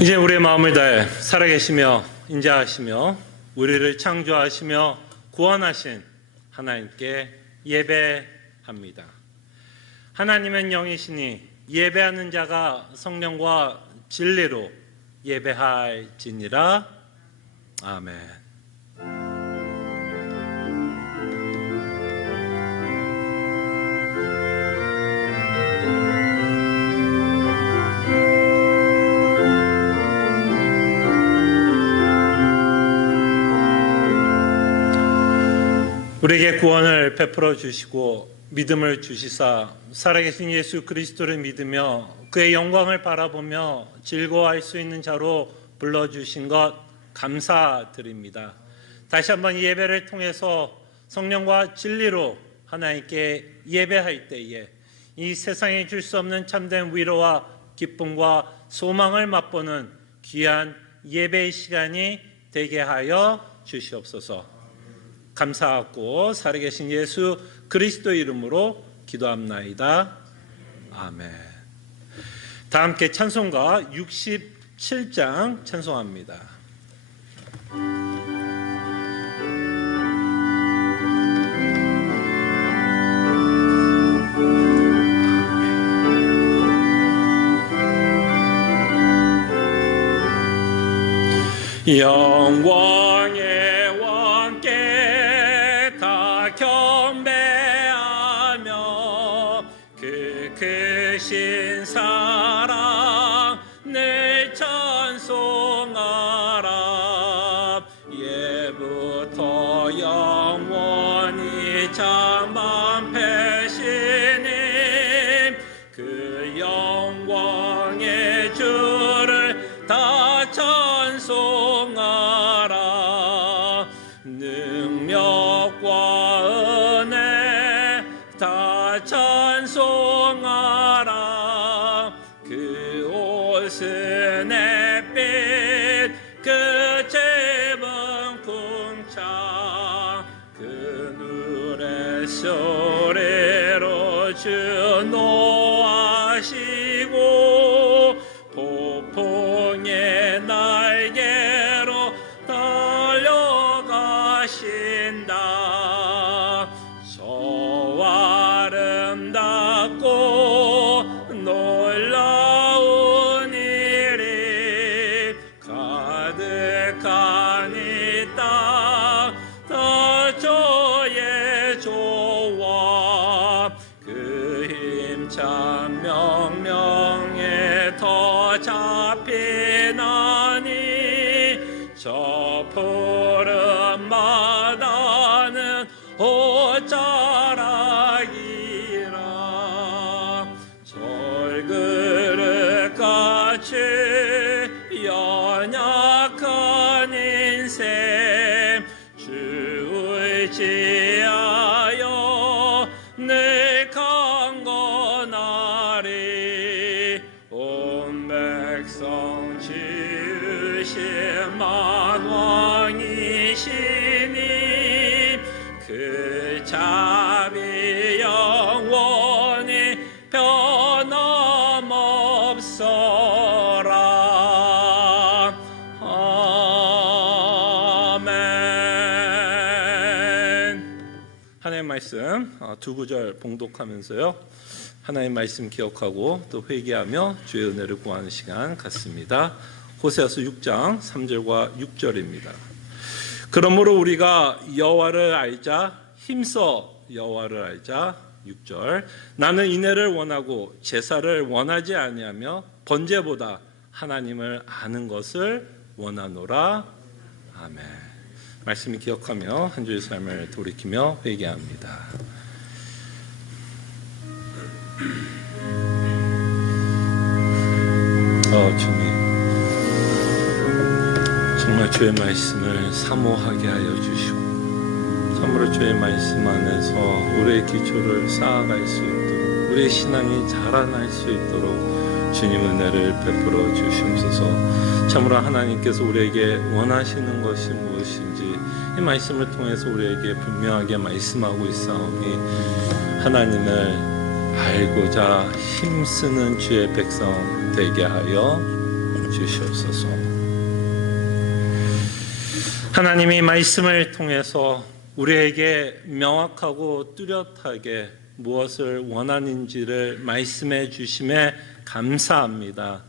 이제 우리의 마음을 다해 살아계시며 인자하시며 우리를 창조하시며 구원하신 하나님께 예배합니다. 하나님은 영이시니 예배하는 자가 성령과 진리로 예배할지니라. 아멘. 우리에게 구원을 베풀어 주시고 믿음을 주시사 살아계신 예수 그리스도를 믿으며 그의 영광을 바라보며 즐거워할 수 있는 자로 불러주신 것 감사드립니다. 다시 한번 이 예배를 통해서 성령과 진리로 하나님께 예배할 때에 이 세상에 줄 수 없는 참된 위로와 기쁨과 소망을 맛보는 귀한 예배의 시간이 되게 하여 주시옵소서. 감사하고 살아계신 예수 그리스도 이름으로 기도합나이다. 아멘. 다 함께 찬송가 67장 찬송합니다. 영광의 왕께 다 경배하며 그 크신 사랑 늘 찬송하라. 예부터 영원히 참만패시님 그 영광의 주를 다 찬송하라. 능력과 은혜 다 찬송하라. 그 옷은 햇빛 그 잽은 궁창 그 누의 소리로 주 노하시고 폭풍의 날개로 달려가신다. 저와 아름답고 놀라운 일이 가득한 이 땅 다 저의 조와 그 힘찬 명령에 더 잡히나니 저 푸른 바다는 옷자락이라. 절그릇같이 연약한 인생 주의 지하여 늘 강건하리. 온 백성 지으신 만왕이시니 그 자비 영원히 변함없어라. 아멘. 하나님 말씀 두 구절 봉독하면서요, 하나님 말씀 기억하고 또 회개하며 주의 은혜를 구하는 시간 갖습니다. 호세아서 6장 3절과 6절입니다. 그러므로 우리가 여호와를 알자, 힘써 여호와를 알자. 6절. 나는 인애를 원하고 제사를 원하지 아니하며 번제보다 하나님을 아는 것을 원하노라. 아멘. 말씀을 기억하며 한 주의 삶을 돌이키며 회개합니다. 주님, 정말 주의 말씀을 사모하게 하여 주시고 참으로 주의 말씀 안에서 우리의 기초를 쌓아갈 수 있도록, 우리의 신앙이 자라날 수 있도록 주님 은혜를 베풀어 주시옵소서. 참으로 하나님께서 우리에게 원하시는 것이 무엇인지 이 말씀을 통해서 우리에게 분명하게 말씀하고 있사오니 하나님을 알고자 힘쓰는 주의 백성 되게 하여 주시옵소서. 하나님이 말씀을 통해서 우리에게 명확하고 뚜렷하게 무엇을 원하는지를 말씀해 주심에 감사합니다.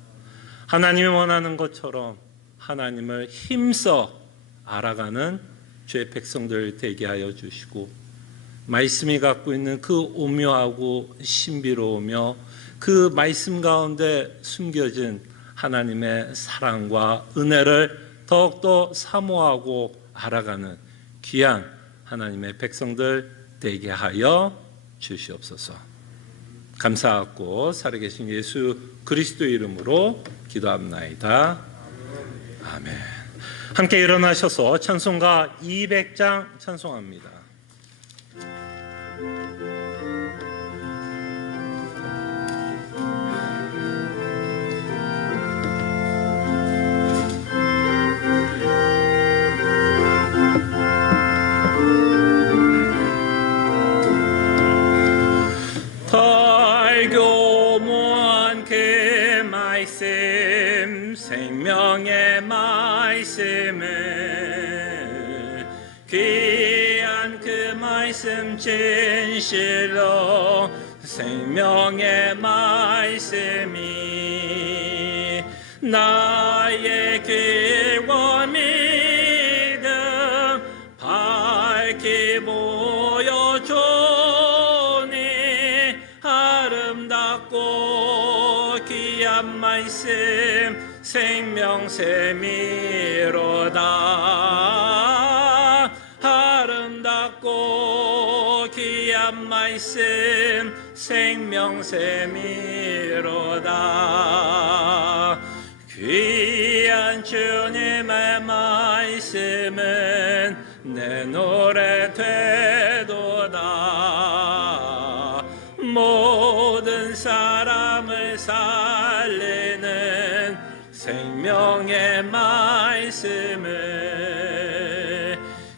하나님이 원하는 것처럼 하나님을 힘써 알아가는 주의 백성들 되게 하여 주시고, 말씀이 갖고 있는 그 오묘하고 신비로우며 그 말씀 가운데 숨겨진 하나님의 사랑과 은혜를 더욱더 사모하고 알아가는 귀한 하나님의 백성들 되게 하여 주시옵소서. 감사하고 살아계신 예수 그리스도 이름으로 기도합나이다. 아멘. 함께 일어나셔서 찬송가 200장 찬송합니다. 생명의 말씀을 귀한 그 말씀 진실로 생명의 말씀이 나의 길과 믿음 밝히 보여주니 아름답고 귀한 말씀 생명샘이로다. 아름답고 귀한 말씀 생명샘이로다. 귀한 주님의 말씀은 내 노래 되도다. 모든 사람을 살리는 생명의 말씀을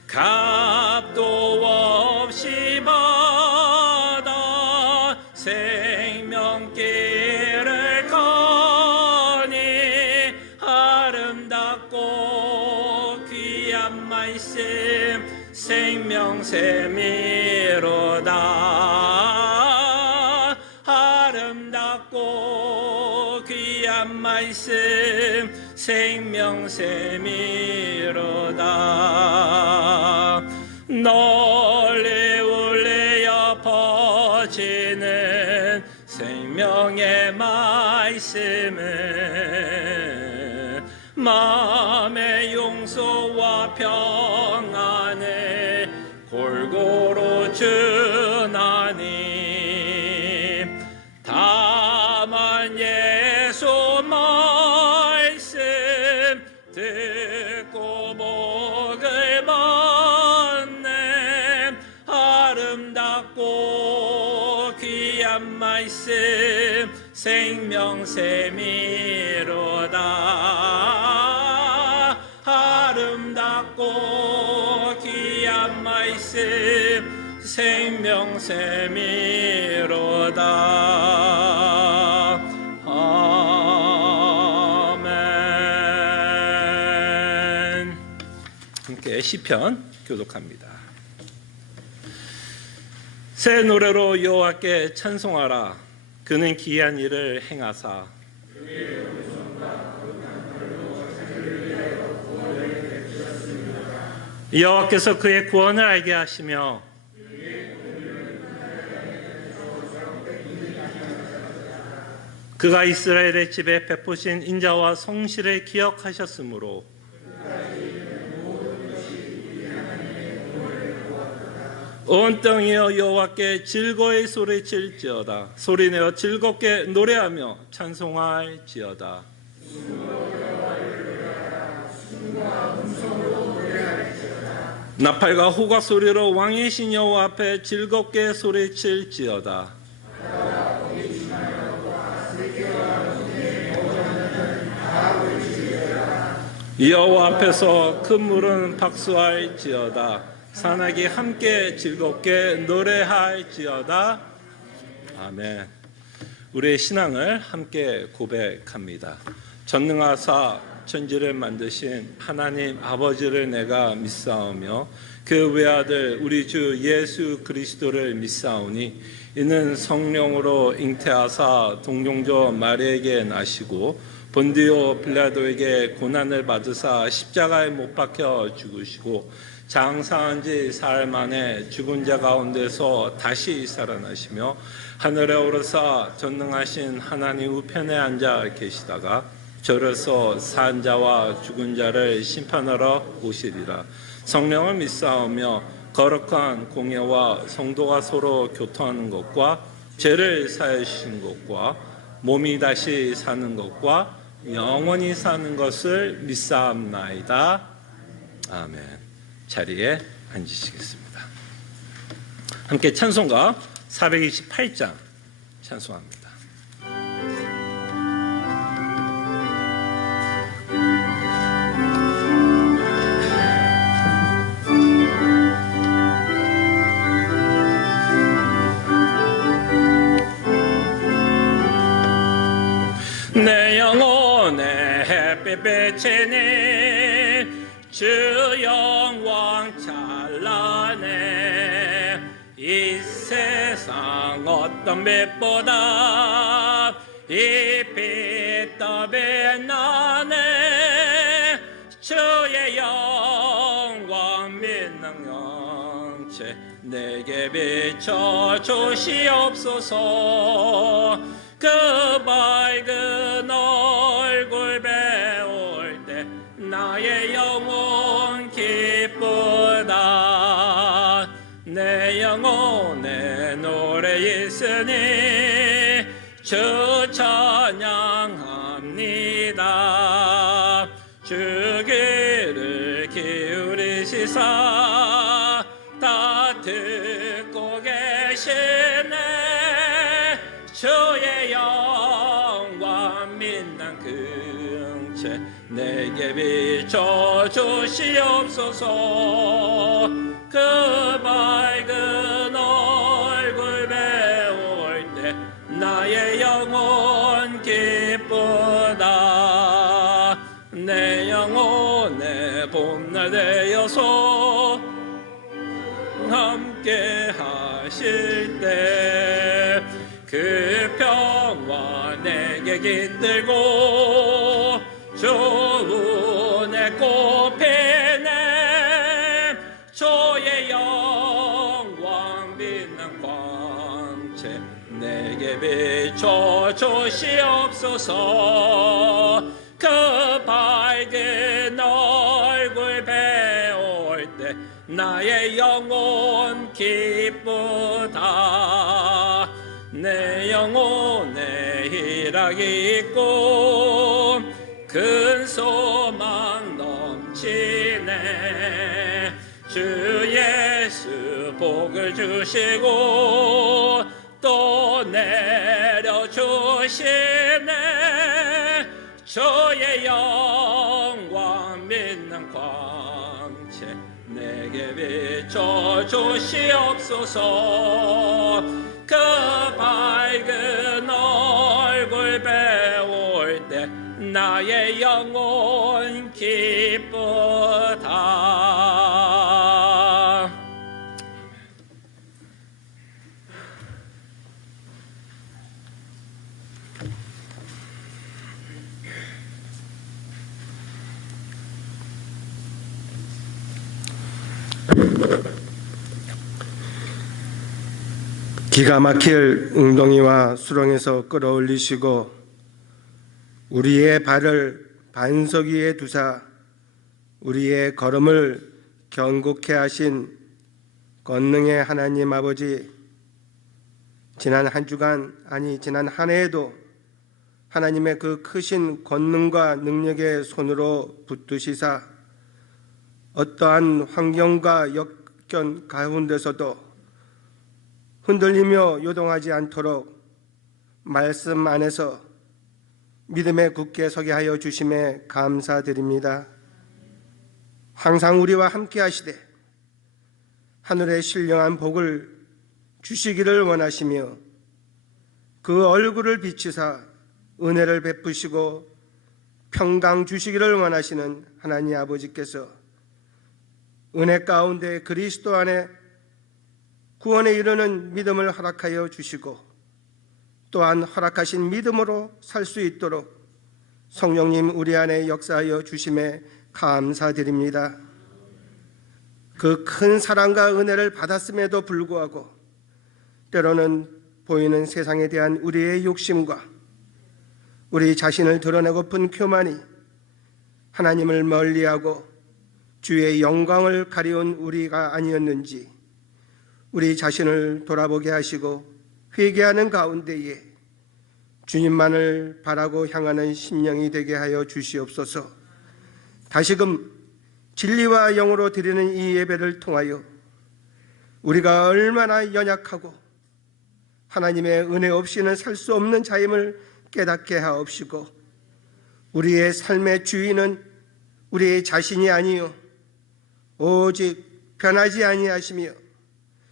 값도 없이 받아 생명길을 거니 아름답고 귀한 말씀 생명샘이로다. 아름답고 귀한 말씀 생명샘이로다. 널리 울려 퍼지는 생명의 말씀은 마음의 용서와 평안을 골고루 주나니 다만 예수 말씀 듣고 복을 받네. 아름답고 귀한 말씀 생명샘이로다. 아름답고 귀한 말씀 생명샘이로다. 아멘. 함께 시편 교독합니다. 새 노래로 여호와께 찬송하라. 그는 기이한 일을 행하사 여호와께서 그의 구원을 알게 하시며 그가 이스라엘의 집에 베푸신 인자와 성실을 기억하셨으므로 온 땅이여 여호와께 즐거이 소리칠지어다. 소리내어 즐겁게 노래하며 찬송할지어다. 나팔과 호각 소리로 왕이신 여호와 앞에 즐겁게 소리칠지어다. 여호와 앞에서 큰 물은 박수할지어다. 산악이 함께 즐겁게 노래할지어다. 아멘. 우리의 신앙을 함께 고백합니다. 전능하사 천지를 만드신 하나님 아버지를 내가 믿사오며 그 외아들 우리 주 예수 그리스도를 믿사오니 이는 성령으로 잉태하사 동정조 마리에게 나시고 본디오 빌라도에게 고난을 받으사 십자가에 못 박혀 죽으시고 장사한 지 사흘 만에 죽은 자 가운데서 다시 살아나시며 하늘에 오르사 전능하신 하나님 우편에 앉아 계시다가 저로서 산 자와 죽은 자를 심판하러 오시리라. 성령을 믿사오며 거룩한 공예와 성도가 서로 교통하는 것과 죄를 사해 주신 것과 몸이 다시 사는 것과 영원히 사는 것을 믿사옵나이다. 아멘. 자리에 앉으시겠습니다. 함께 찬송가 428장 찬송합니다. 내 영혼의 햇빛 비치는 주 영광 찬란해 이 세상 어떤 빛보다 이 빛 더 빛나네 주의 영광 믿는 영체 내게 비춰 주시옵소서. 그 밝은 얼굴 배울 때 나의 영혼 기쁘다. 내 영혼에 노래 있으니 주 찬양합니다. 주 귀를 기울이시사 다 듣고 계시네. 주의 영광 믿는 그 영체 내게 비춰 주시옵소서. 그 밝은 얼굴 배울 때 나의 영혼 기쁘다. 내 영혼의 봄날 되어서 함께 하실 때 그 평화 내게 깃들고 좋은 꽃 피네. 주의 영광 빛난 광채 내게 비춰 주시옵소서. 그 밝은 얼굴 배울 때 나의 영혼 기쁘다. 내 영혼에 희락이 있고 큰 소망 넘치네. 주 예수 복을 주시고 또 내려주시네. 주의 영광 믿는 광채 내게 비춰 주시옵소서. 그 밝은 얼굴 배울 때 나의 영혼 기쁘다. 기가 막힐 웅덩이와 수렁에서 끌어올리시고 우리의 발을 반석 위에 두사 우리의 걸음을 견고케 하신 권능의 하나님 아버지, 지난 한 주간, 아니 지난 한 해에도 하나님의 그 크신 권능과 능력의 손으로 붙드시사 어떠한 환경과 역경 가운데서도 흔들리며 요동하지 않도록 말씀 안에서 믿음에 굳게 서게 하여 주심에 감사드립니다. 항상 우리와 함께 하시되 하늘의 신령한 복을 주시기를 원하시며 그 얼굴을 비추사 은혜를 베푸시고 평강 주시기를 원하시는 하나님 아버지께서 은혜 가운데 그리스도 안에 구원에 이르는 믿음을 허락하여 주시고 또한 허락하신 믿음으로 살 수 있도록 성령님 우리 안에 역사하여 주심에 감사드립니다. 그 큰 사랑과 은혜를 받았음에도 불구하고 때로는 보이는 세상에 대한 우리의 욕심과 우리 자신을 드러내고픈 교만이 하나님을 멀리하고 주의 영광을 가리운 우리가 아니었는지 우리 자신을 돌아보게 하시고 회개하는 가운데에 주님만을 바라고 향하는 심령이 되게 하여 주시옵소서. 다시금 진리와 영으로 드리는 이 예배를 통하여 우리가 얼마나 연약하고 하나님의 은혜 없이는 살 수 없는 자임을 깨닫게 하옵시고 우리의 삶의 주인은 우리의 자신이 아니요 오직 변하지 아니하시며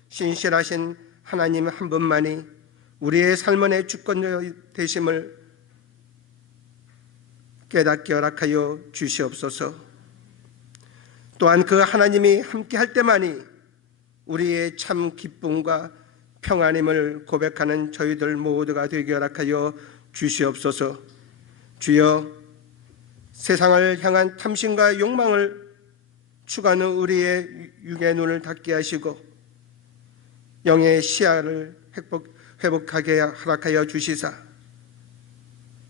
신실하신 하나님 한 분만이 우리의 삶의 주권 되심을 깨닫게 허락하여 주시옵소서. 또한 그 하나님이 함께 할 때만이 우리의 참 기쁨과 평안임을 고백하는 저희들 모두가 되게 허락하여 주시옵소서. 주여, 세상을 향한 탐심과 욕망을 추구하는 우리의 육의 눈을 닫게 하시고 영의 시야를 회복하게 허락하여 주시사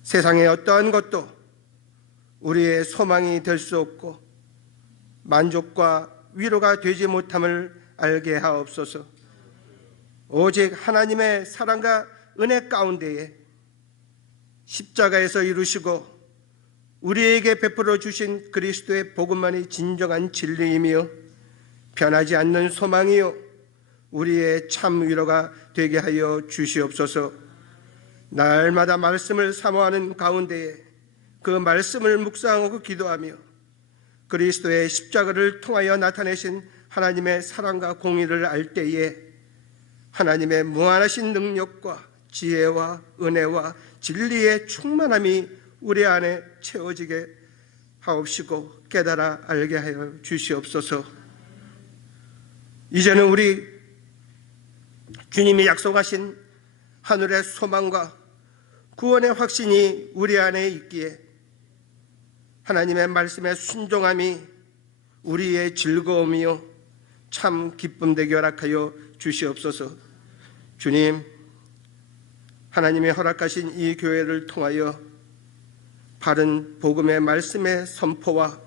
세상의 어떠한 것도 우리의 소망이 될 수 없고 만족과 위로가 되지 못함을 알게 하옵소서. 오직 하나님의 사랑과 은혜 가운데에 십자가에서 이루시고 우리에게 베풀어 주신 그리스도의 복음만이 진정한 진리이며 변하지 않는 소망이요 우리의 참 위로가 되게 하여 주시옵소서. 날마다 말씀을 사모하는 가운데에 그 말씀을 묵상하고 기도하며 그리스도의 십자가를 통하여 나타내신 하나님의 사랑과 공의를 알 때에 하나님의 무한하신 능력과 지혜와 은혜와 진리의 충만함이 우리 안에 채워지게 하옵시고 깨달아 알게 하여 주시옵소서. 이제는 우리 주님이 약속하신 하늘의 소망과 구원의 확신이 우리 안에 있기에 하나님의 말씀에 순종함이 우리의 즐거움이요 참 기쁨 되게 허락하여 주시옵소서. 주님, 하나님의 허락하신 이 교회를 통하여 바른 복음의 말씀의 선포와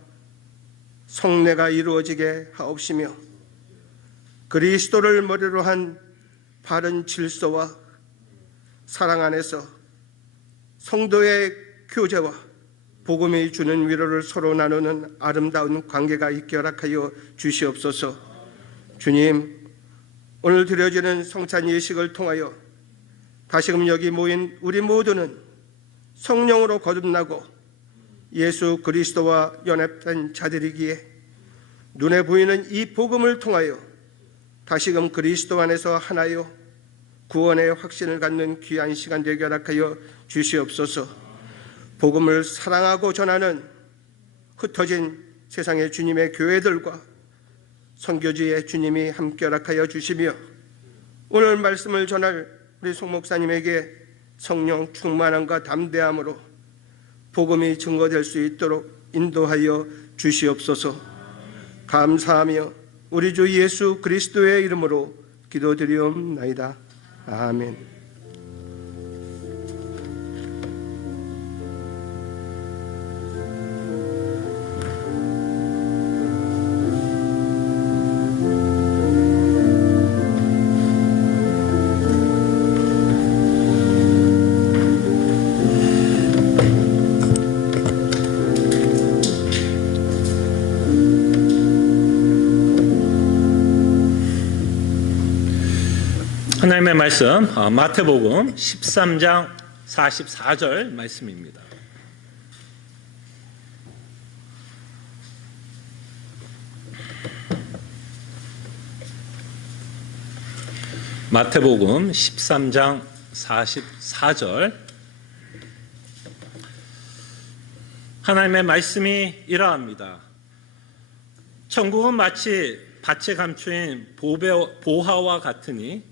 성례가 이루어지게 하옵시며 그리스도를 머리로 한 바른 질서와 사랑 안에서 성도의 교제와 복음이 주는 위로를 서로 나누는 아름다운 관계가 있게 허락하여 주시옵소서. 주님, 오늘 드려지는 성찬 예식을 통하여 다시금 여기 모인 우리 모두는 성령으로 거듭나고 예수 그리스도와 연합된 자들이기에 눈에 보이는 이 복음을 통하여 다시금 그리스도 안에서 하나요 구원의 확신을 갖는 귀한 시간 되게 허락하여 주시옵소서. 복음을 사랑하고 전하는 흩어진 세상의 주님의 교회들과 선교지의 주님이 함께 허락하여 주시며 오늘 말씀을 전할 우리 송 목사님에게 성령 충만함과 담대함으로 복음이 증거될 수 있도록 인도하여 주시옵소서. 감사하며 우리 주 예수 그리스도의 이름으로 기도드리옵나이다. 아멘. 하나님의 말씀 마태복음 13장 44절 말씀입니다. 마태복음 13장 44절 하나님의 말씀이 이러합니다. 천국은 마치 밭에 감추인 보화와 같으니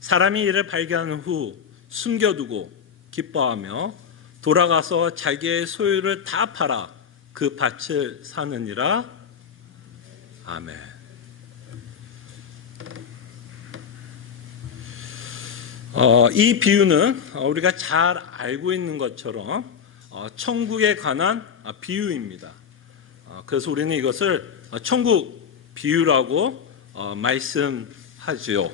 사람이 이를 발견한 후 숨겨두고 기뻐하며 돌아가서 자기의 소유를 다 팔아 그 밭을 사느니라. 아멘. 이 비유는 우리가 잘 알고 있는 것처럼 천국에 관한 비유입니다. 그래서 우리는 이것을 천국 비유라고 말씀하지요.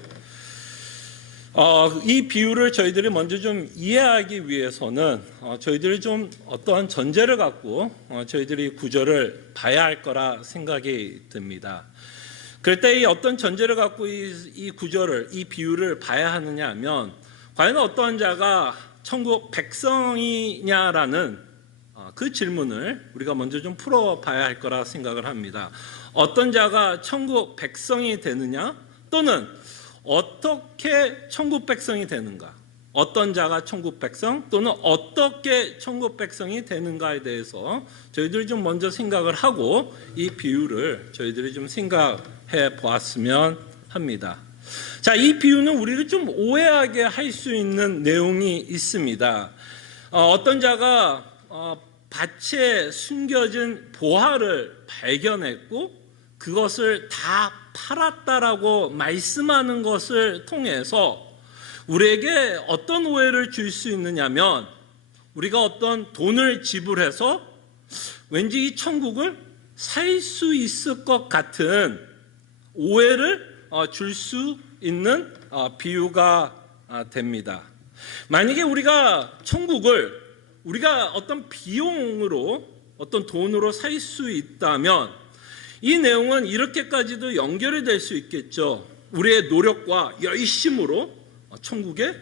이 비유를 저희들이 먼저 좀 이해하기 위해서는 저희들이 좀 어떠한 전제를 갖고 저희들이 구절을 봐야 할 거라 생각이 듭니다. 그럴 때 이 어떤 전제를 갖고 이 구절을, 이 비유를 봐야 하느냐 하면, 과연 어떠한 자가 천국 백성이냐라는 그 질문을 우리가 먼저 좀 풀어봐야 할 거라 생각을 합니다. 어떤 자가 천국 백성이 되느냐, 또는 어떻게 천국 백성이 되는가, 어떤 자가 천국 백성 또는 어떻게 천국 백성이 되는가에 대해서 저희들이 좀 먼저 생각을 하고 이 비유를 저희들이 좀 생각해 보았으면 합니다. 자, 이 비유는 우리를 좀 오해하게 할 수 있는 내용이 있습니다. 어떤 자가 밭에 숨겨진 보화를 발견했고 그것을 다 팔았다라고 말씀하는 것을 통해서 우리에게 어떤 오해를 줄 수 있느냐면, 우리가 어떤 돈을 지불해서 왠지 이 천국을 살 수 있을 것 같은 오해를 줄 수 있는 비유가 됩니다. 만약에 우리가 천국을 우리가 어떤 비용으로, 어떤 돈으로 살 수 있다면 이 내용은 이렇게까지도 연결이 될 수 있겠죠. 우리의 노력과 열심으로 천국에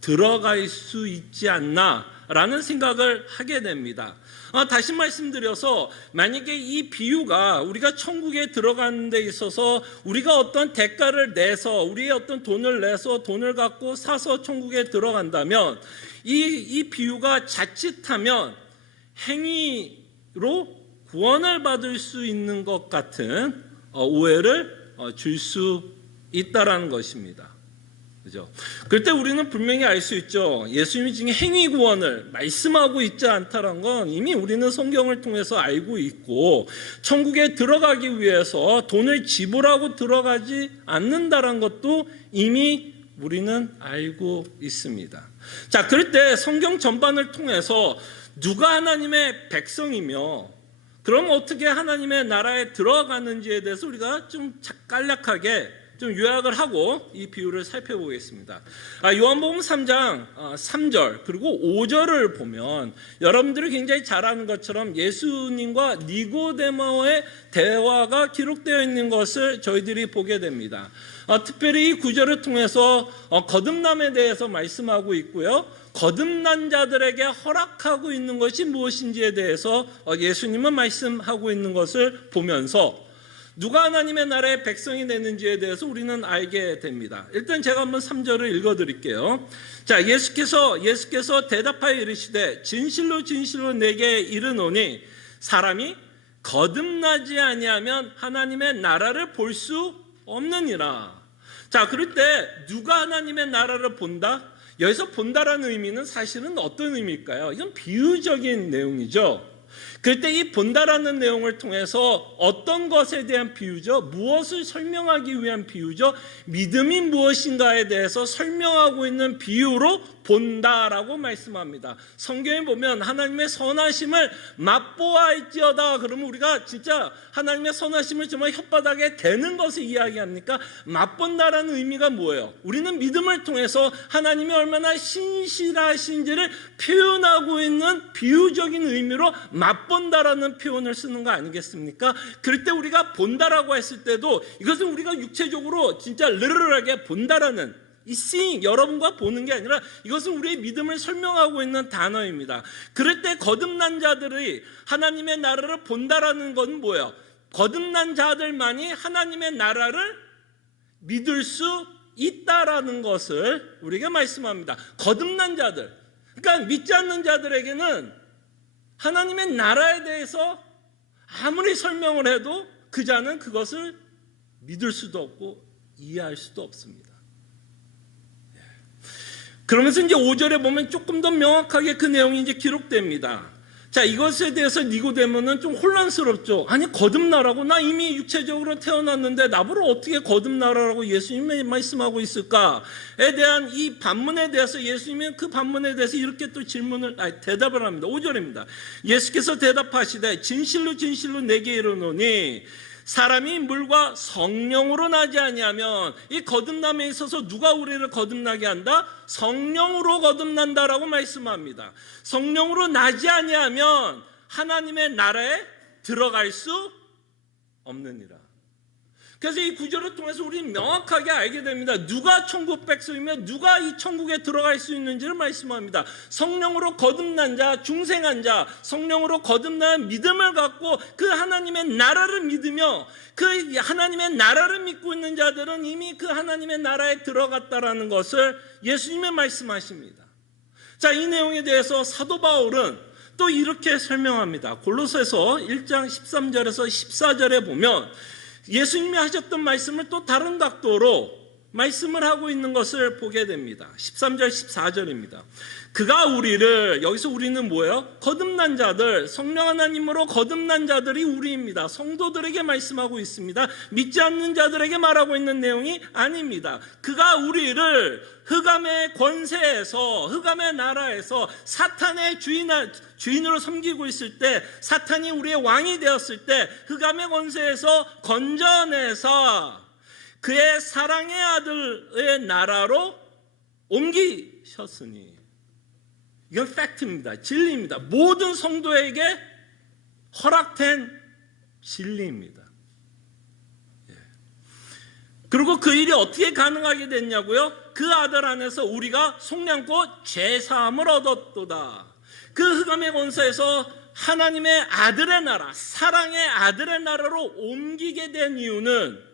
들어갈 수 있지 않나라는 생각을 하게 됩니다. 다시 말씀드려서, 만약에 이 비유가 우리가 천국에 들어가는 데 있어서 우리가 어떤 대가를 내서, 우리의 어떤 돈을 내서, 돈을 갖고 사서 천국에 들어간다면, 이 비유가 자칫하면 행위로 구원을 받을 수 있는 것 같은 오해를 줄 수 있다라는 것입니다. 그죠? 그럴 때 우리는 분명히 알 수 있죠. 예수님이 지금 행위 구원을 말씀하고 있지 않다는 건 이미 우리는 성경을 통해서 알고 있고, 천국에 들어가기 위해서 돈을 지불하고 들어가지 않는다는 것도 이미 우리는 알고 있습니다. 자, 그럴 때 성경 전반을 통해서 누가 하나님의 백성이며 그럼 어떻게 하나님의 나라에 들어가는지에 대해서 우리가 좀 간략하게 좀 요약을 하고 이 비유를 살펴보겠습니다. 요한복음 3장 3절 그리고 5절을 보면 여러분들이 굉장히 잘 아는 것처럼 예수님과 니고데모의 대화가 기록되어 있는 것을 저희들이 보게 됩니다. 특별히 이 구절을 통해서 거듭남에 대해서 말씀하고 있고요. 거듭난 자들에게 허락하고 있는 것이 무엇인지에 대해서 예수님은 말씀하고 있는 것을 보면서 누가 하나님의 나라의 백성이 되는지에 대해서 우리는 알게 됩니다. 일단 제가 한번 3절을 읽어드릴게요. 자, 예수께서 대답하여 이르시되 진실로 진실로 내게 이르노니 사람이 거듭나지 아니하면 하나님의 나라를 볼 수 없느니라. 자, 그럴 때 누가 하나님의 나라를 본다? 여기서 본다라는 의미는 사실은 어떤 의미일까요? 이건 비유적인 내용이죠. 그럴 때 이 본다라는 내용을 통해서 어떤 것에 대한 비유죠? 무엇을 설명하기 위한 비유죠? 믿음이 무엇인가에 대해서 설명하고 있는 비유로 본다라고 말씀합니다. 성경에 보면 하나님의 선하심을 맛보아할지어다 그러면 우리가 진짜 하나님의 선하심을 정말 혓바닥에 대는 것을 이야기합니까? 맛본다라는 의미가 뭐예요? 우리는 믿음을 통해서 하나님이 얼마나 신실하신지를 표현하고 있는 비유적인 의미로 맛본다라는 표현을 쓰는 거 아니겠습니까? 그럴 때 우리가 본다라고 했을 때도 이것은 우리가 육체적으로 진짜 르르르하게 본다라는 이 seeing, 여러분과 보는 게 아니라 이것은 우리의 믿음을 설명하고 있는 단어입니다. 그럴 때 거듭난 자들이 하나님의 나라를 본다라는 건 뭐예요? 거듭난 자들만이 하나님의 나라를 믿을 수 있다라는 것을 우리에게 말씀합니다. 거듭난 자들, 그러니까 믿지 않는 자들에게는 하나님의 나라에 대해서 아무리 설명을 해도 그 자는 그것을 믿을 수도 없고 이해할 수도 없습니다. 그러면서 이제 5절에 보면 조금 더 명확하게 그 내용이 이제 기록됩니다. 자, 이것에 대해서 니고데모는 좀 혼란스럽죠. 아니, 거듭나라고? 나 이미 육체적으로 태어났는데 나보러 어떻게 거듭나라고 예수님이 말씀하고 있을까에 대한 이 반문에 대해서 예수님은 그 반문에 대해서 이렇게 또 대답을 합니다. 5절입니다. 예수께서 대답하시되 진실로 진실로 내게 이르노니 사람이 물과 성령으로 나지 아니하면, 이 거듭남에 있어서 누가 우리를 거듭나게 한다? 성령으로 거듭난다라고 말씀합니다. 성령으로 나지 아니하면 하나님의 나라에 들어갈 수 없느니라. 그래서 이 구절을 통해서 우리는 명확하게 알게 됩니다. 누가 천국 백성이며 누가 이 천국에 들어갈 수 있는지를 말씀합니다. 성령으로 거듭난 자, 중생한 자, 성령으로 거듭난 믿음을 갖고 그 하나님의 나라를 믿으며 그 하나님의 나라를 믿고 있는 자들은 이미 그 하나님의 나라에 들어갔다라는 것을 예수님이 말씀하십니다. 자, 이 내용에 대해서 사도 바울은 또 이렇게 설명합니다. 골로새서 1장 13절에서 14절에 보면 예수님이 하셨던 말씀을 또 다른 각도로 말씀을 하고 있는 것을 보게 됩니다. 13절 14절입니다. 그가 우리를, 여기서 우리는 뭐예요? 거듭난 자들, 성령 하나님으로 거듭난 자들이 우리입니다. 성도들에게 말씀하고 있습니다. 믿지 않는 자들에게 말하고 있는 내용이 아닙니다. 그가 우리를 흑암의 권세에서, 흑암의 나라에서 사탄의 주인으로 섬기고 있을 때, 사탄이 우리의 왕이 되었을 때 흑암의 권세에서 건져내서 그의 사랑의 아들의 나라로 옮기셨으니, 이건 팩트입니다. 진리입니다. 모든 성도에게 허락된 진리입니다. 그리고 그 일이 어떻게 가능하게 됐냐고요? 그 아들 안에서 우리가 속량고 죄사함을 얻었도다. 그 흑암의 권세에서 하나님의 아들의 나라, 사랑의 아들의 나라로 옮기게 된 이유는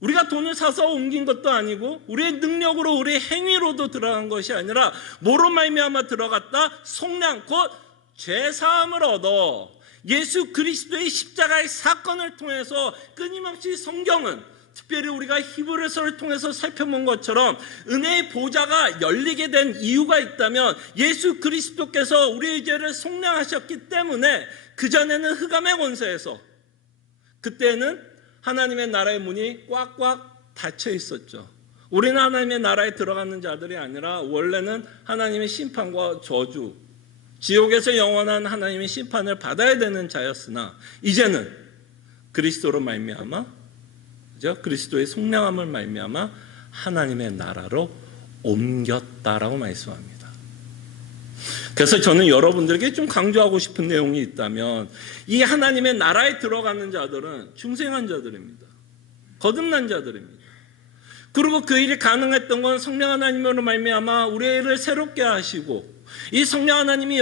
우리가 돈을 사서 옮긴 것도 아니고 우리의 능력으로, 우리의 행위로도 들어간 것이 아니라 뭐로 말미암아 들어갔다? 속량 곧 죄사함을 얻어 예수 그리스도의 십자가의 사건을 통해서 끊임없이 성경은, 특별히 우리가 히브리서를 통해서 살펴본 것처럼 은혜의 보좌가 열리게 된 이유가 있다면 예수 그리스도께서 우리의 죄를 속량하셨기 때문에 그전에는 흑암의 권세에서, 그때는 하나님의 나라의 문이 꽉꽉 닫혀 있었죠. 우리는 하나님의 나라에 들어가는 자들이 아니라 원래는 하나님의 심판과 저주, 지옥에서 영원한 하나님의 심판을 받아야 되는 자였으나 이제는 그리스도로 말미암아, 그죠? 그리스도의 속량함을 말미암아 하나님의 나라로 옮겼다라고 말씀합니다. 그래서 저는 여러분들에게 좀 강조하고 싶은 내용이 있다면, 이 하나님의 나라에 들어가는 자들은 중생한 자들입니다. 거듭난 자들입니다. 그리고 그 일이 가능했던 건 성령 하나님으로 말미암아 우리를 새롭게 하시고, 이 성령 하나님이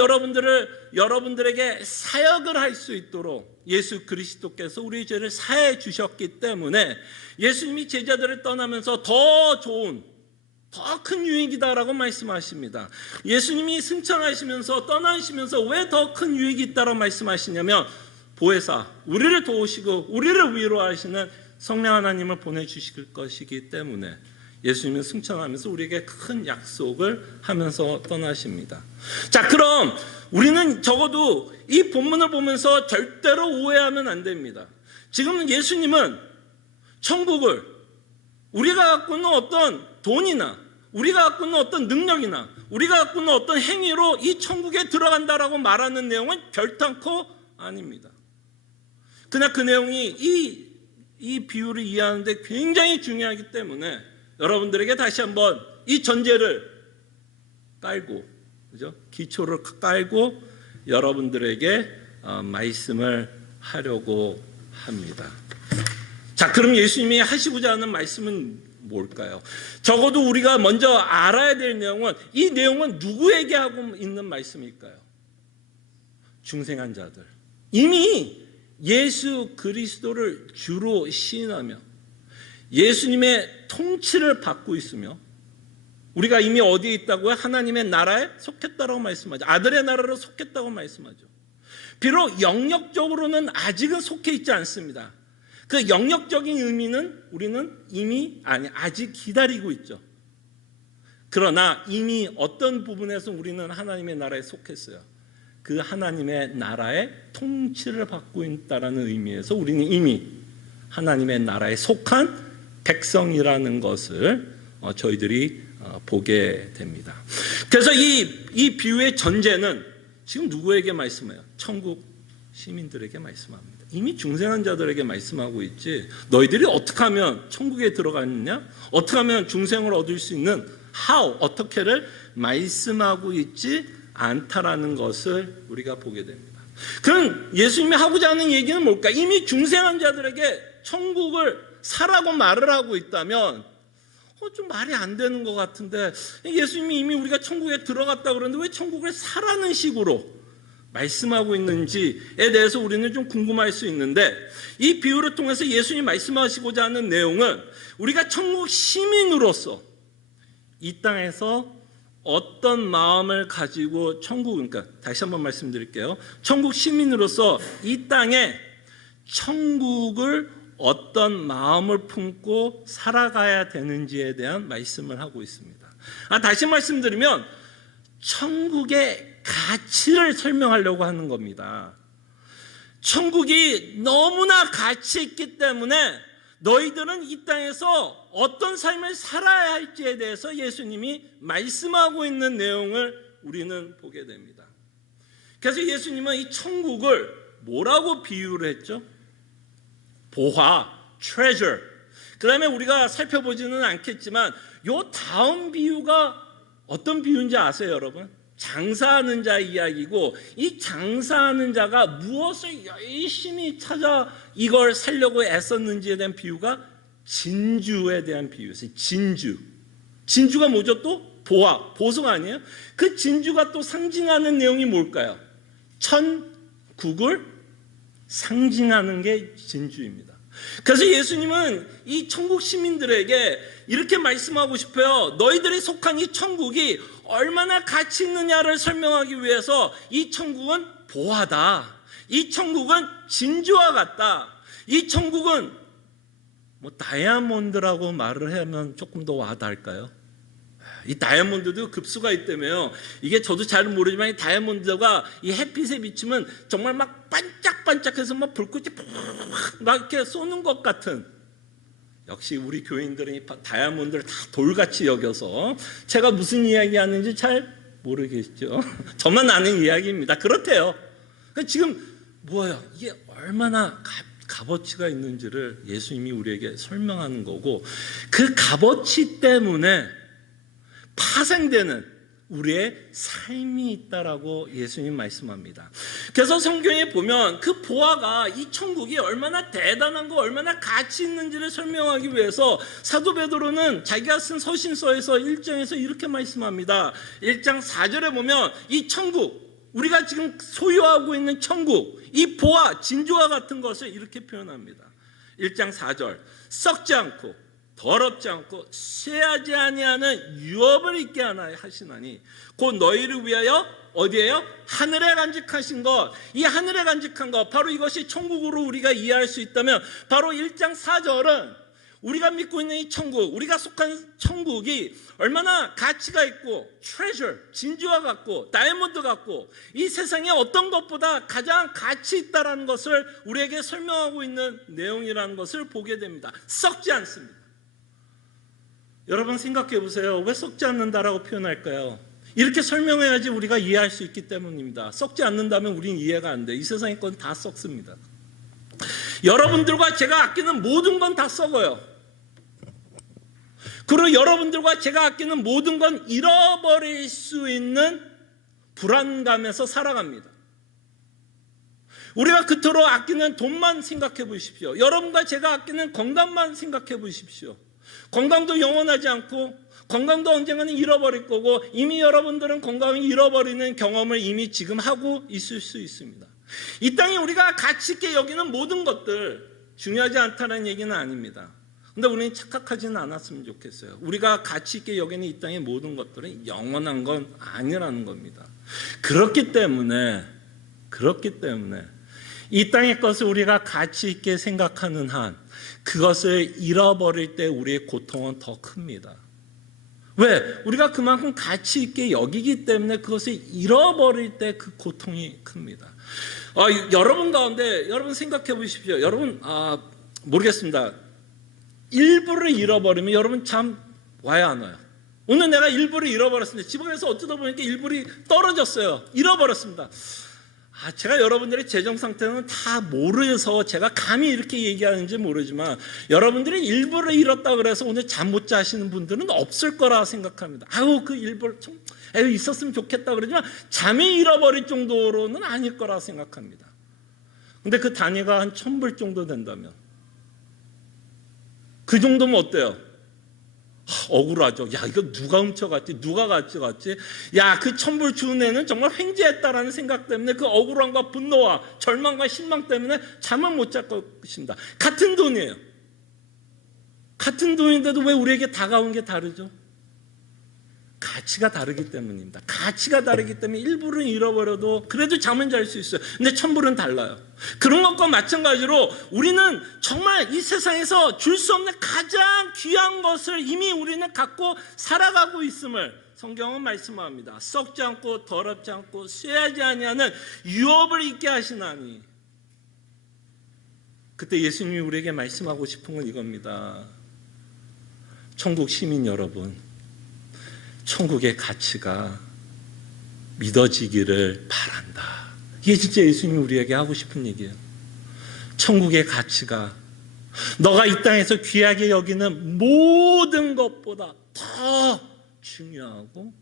여러분들에게 사역을 할 수 있도록 예수 그리스도께서 우리의 죄를 사해 주셨기 때문에 예수님이 제자들을 떠나면서 더 좋은, 더 큰 유익이다라고 말씀하십니다. 예수님이 승천하시면서 떠나시면서 왜 더 큰 유익이 있다라고 말씀하시냐면, 보혜사, 우리를 도우시고 우리를 위로하시는 성령 하나님을 보내주실 것이기 때문에 예수님은 승천하면서 우리에게 큰 약속을 하면서 떠나십니다. 자, 그럼 우리는 적어도 이 본문을 보면서 절대로 오해하면 안 됩니다. 지금 예수님은 천국을 우리가 갖고 있는 어떤 돈이나 우리가 갖고 있는 어떤 능력이나 우리가 갖고 있는 어떤 행위로 이 천국에 들어간다라고 말하는 내용은 결단코 아닙니다. 그러나 그 내용이 이 비유를 이해하는데 굉장히 중요하기 때문에 여러분들에게 다시 한번 이 전제를 깔고, 그죠? 기초를 깔고 여러분들에게 말씀을 하려고 합니다. 자, 그럼 예수님이 하시고자 하는 말씀은 뭘까요? 적어도 우리가 먼저 알아야 될 내용은, 이 내용은 누구에게 하고 있는 말씀일까요? 중생한 자들, 이미 예수 그리스도를 주로 시인하며 예수님의 통치를 받고 있으며 우리가 이미 어디에 있다고요? 하나님의 나라에 속했다라고 말씀하죠. 아들의 나라로 속했다고 말씀하죠. 비록 영역적으로는 아직은 속해 있지 않습니다. 그 영역적인 의미는 우리는 아직 기다리고 있죠. 그러나 이미 어떤 부분에서 우리는 하나님의 나라에 속했어요. 그 하나님의 나라의 통치를 받고 있다는 의미에서 우리는 이미 하나님의 나라에 속한 백성이라는 것을 저희들이 보게 됩니다. 그래서 이 비유의 전제는 지금 누구에게 말씀해요? 천국 시민들에게 말씀합니다. 이미 중생한 자들에게 말씀하고 있지, 너희들이 어떻게 하면 천국에 들어가느냐, 어떻게 하면 중생을 얻을 수 있는 어떻게를 말씀하고 있지 않다라는 것을 우리가 보게 됩니다. 그럼 예수님이 하고자 하는 얘기는 뭘까? 이미 중생한 자들에게 천국을 사라고 말을 하고 있다면 좀 말이 안 되는 것 같은데, 예수님이 이미 우리가 천국에 들어갔다 그러는데 왜 천국을 사라는 식으로 말씀하고 있는지에 대해서 우리는 좀 궁금할 수 있는데, 이 비유를 통해서 예수님이 말씀하시고자 하는 내용은 우리가 천국 시민으로서 이 땅에서 어떤 마음을 가지고 그러니까 다시 한번 말씀드릴게요. 천국 시민으로서 이 땅에 천국을 어떤 마음을 품고 살아가야 되는지에 대한 말씀을 하고 있습니다. 다시 말씀드리면 천국의 가치를 설명하려고 하는 겁니다. 천국이 너무나 가치 있기 때문에 너희들은 이 땅에서 어떤 삶을 살아야 할지에 대해서 예수님이 말씀하고 있는 내용을 우리는 보게 됩니다. 그래서 예수님은 이 천국을 뭐라고 비유를 했죠? 보화, treasure. 그 다음에 우리가 살펴보지는 않겠지만 요 다음 비유가 어떤 비유인지 아세요, 여러분? 장사하는 자 이야기고, 이 장사하는 자가 무엇을 열심히 찾아 이걸 살려고 애썼는지에 대한 비유가 진주에 대한 비유였어요. 진주가 뭐죠? 또 보화, 보석 아니에요? 그 진주가 또 상징하는 내용이 뭘까요? 천국을 상징하는 게 진주입니다. 그래서 예수님은 이 천국 시민들에게 이렇게 말씀하고 싶어요. 너희들이 속한 이 천국이 얼마나 가치 있느냐를 설명하기 위해서 이 천국은 보화다. 이 천국은 진주와 같다. 이 천국은 다이아몬드라고 말을 하면 조금 더 와닿을까요? 이 다이아몬드도 급수가 있다며요. 이게 저도 잘 모르지만 이 다이아몬드가 이 햇빛에 비치면 정말 막 반짝반짝해서 막 불꽃이 막 이렇게 쏘는 것 같은, 역시 우리 교인들은 이 다이아몬드를 다 돌같이 여겨서 제가 무슨 이야기 하는지 잘 모르겠죠. 저만 아는 이야기입니다. 그렇대요. 그러니까 지금 뭐예요? 이게 얼마나 값어치가 있는지를 예수님이 우리에게 설명하는 거고, 그 값어치 때문에 파생되는 우리의 삶이 있다라고 예수님 말씀합니다. 그래서 성경에 보면 그 보화가, 이 천국이 얼마나 대단한 거, 얼마나 가치 있는지를 설명하기 위해서 사도 베드로는 자기가 쓴 서신서에서 1장에서 이렇게 말씀합니다. 1장 4절에 보면 이 천국, 우리가 지금 소유하고 있는 천국, 이 보화, 진주와 같은 것을 이렇게 표현합니다. 1장 4절, 썩지 않고 더럽지 않고 쇠하지 아니하는 유업을 있게 하시나니 곧 너희를 위하여 어디에요? 하늘에 간직하신 것. 이 하늘에 간직한 것, 바로 이것이 천국으로 우리가 이해할 수 있다면, 바로 1장 4절은 우리가 믿고 있는 이 천국, 우리가 속한 천국이 얼마나 가치가 있고 treasure, 진주와 같고 다이아몬드 같고 이 세상에 어떤 것보다 가장 가치 있다라는 것을 우리에게 설명하고 있는 내용이라는 것을 보게 됩니다. 썩지 않습니다. 여러분 생각해 보세요. 왜 썩지 않는다라고 표현할까요? 이렇게 설명해야지 우리가 이해할 수 있기 때문입니다. 썩지 않는다면 우리는 이해가 안 돼. 이 세상의 건 다 썩습니다. 여러분들과 제가 아끼는 모든 건 다 썩어요. 그리고 여러분들과 제가 아끼는 모든 건 잃어버릴 수 있는 불안감에서 살아갑니다. 우리가 그토록 아끼는 돈만 생각해 보십시오. 여러분과 제가 아끼는 건강만 생각해 보십시오. 건강도 영원하지 않고 건강도 언젠가는 잃어버릴 거고, 이미 여러분들은 건강을 잃어버리는 경험을 이미 지금 하고 있을 수 있습니다. 이 땅에 우리가 가치 있게 여기는 모든 것들 중요하지 않다는 얘기는 아닙니다. 근데 우리는 착각하지는 않았으면 좋겠어요. 우리가 가치 있게 여기는 이 땅의 모든 것들은 영원한 건 아니라는 겁니다. 그렇기 때문에 이 땅의 것을 우리가 가치 있게 생각하는 한 그것을 잃어버릴 때 우리의 고통은 더 큽니다. 왜? 우리가 그만큼 가치 있게 여기기 때문에 그것을 잃어버릴 때 그 고통이 큽니다. 여러분 가운데 여러분 생각해 보십시오. 여러분 모르겠습니다. 일부를 잃어버리면 여러분 잠 와요 안 와요? 오늘 내가 일부를 잃어버렸습니다. 집안에서 어쩌다 보니까 일부리 떨어졌어요. 잃어버렸습니다. 제가 여러분들의 재정 상태는 다 모르서 제가 감히 이렇게 얘기하는지 모르지만 여러분들이 일부를 잃었다 그래서 오늘 잠 못 자시는 분들은 없을 거라 생각합니다. 그 일부를 좀 있었으면 좋겠다 그러지만 잠이 잃어버릴 정도로는 아닐 거라 생각합니다. 근데 그 단위가 한 1,000불 정도 된다면 그 정도면 어때요? 억울하죠. 이거 누가 훔쳐갔지? 누가 가져갔지? 그 1,000불 주는 애는 정말 횡재했다라는 생각 때문에 그 억울함과 분노와 절망과 실망 때문에 잠을 못 잘 것입니다. 같은 돈이에요. 같은 돈인데도 왜 우리에게 다가온 게 다르죠? 가치가 다르기 때문입니다. 가치가 다르기 때문에 일부를 잃어버려도 그래도 잠은 잘 수 있어요. 근데 1,000불은 달라요. 그런 것과 마찬가지로 우리는 정말 이 세상에서 줄 수 없는 가장 귀한 것을 이미 우리는 갖고 살아가고 있음을 성경은 말씀합니다. 썩지 않고 더럽지 않고 쇠하지 아니하는 유업을 있게 하시나니. 그때 예수님이 우리에게 말씀하고 싶은 건 이겁니다. 천국 시민 여러분, 천국의 가치가 믿어지기를 바란다. 이게 진짜 예수님이 우리에게 하고 싶은 얘기예요. 천국의 가치가 너가 이 땅에서 귀하게 여기는 모든 것보다 더 중요하고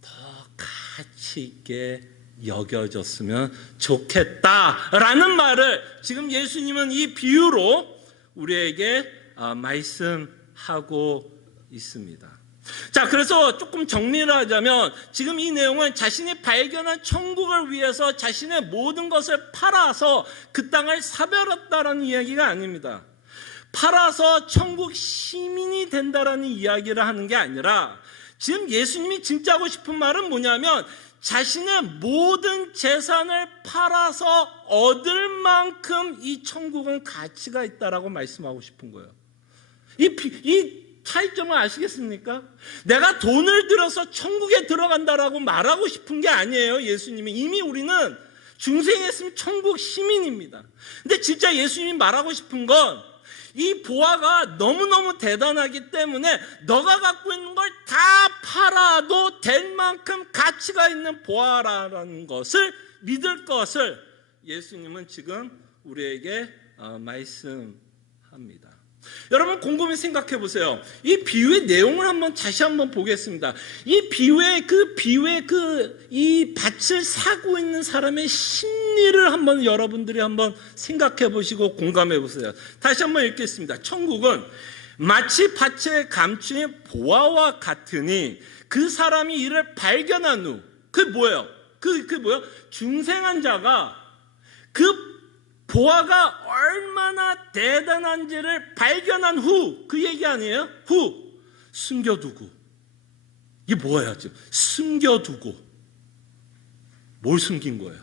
더 가치 있게 여겨졌으면 좋겠다라는 말을 지금 예수님은 이 비유로 우리에게 말씀하고 있습니다. 자, 그래서 조금 정리를 하자면 지금 이 내용은 자신이 발견한 천국을 위해서 자신의 모든 것을 팔아서 그 땅을 사버렸다라는 이야기가 아닙니다. 팔아서 천국 시민이 된다라는 이야기를 하는 게 아니라 지금 예수님이 진짜 하고 싶은 말은 뭐냐면 자신의 모든 재산을 팔아서 얻을 만큼 이 천국은 가치가 있다라고 말씀하고 싶은 거예요. 이 차이점을 아시겠습니까? 내가 돈을 들여서 천국에 들어간다라고 말하고 싶은 게 아니에요. 예수님이 이미 우리는 중생했으면 천국 시민입니다. 근데 진짜 예수님이 말하고 싶은 건 이 보화가 너무너무 대단하기 때문에 너가 갖고 있는 걸 다 팔아도 될 만큼 가치가 있는 보화라는 것을 믿을 것을 예수님은 지금 우리에게 말씀합니다. 여러분 곰곰이 생각해 보세요. 이 비유의 내용을 다시 한번 보겠습니다. 이 비유의 이 밭을 사고 있는 사람의 심리를 여러분들이 생각해 보시고 공감해 보세요. 다시 한번 읽겠습니다. 천국은 마치 밭에 감추인 보화와 같으니 그 사람이 이를 발견한 후, 그게 뭐예요? 그게 뭐예요? 중생한 자가 그 보화가 얼마나 대단한지를 발견한 후, 그 얘기 아니에요? 후, 숨겨두고. 이게 뭐예요 지금? 숨겨두고. 뭘 숨긴 거예요?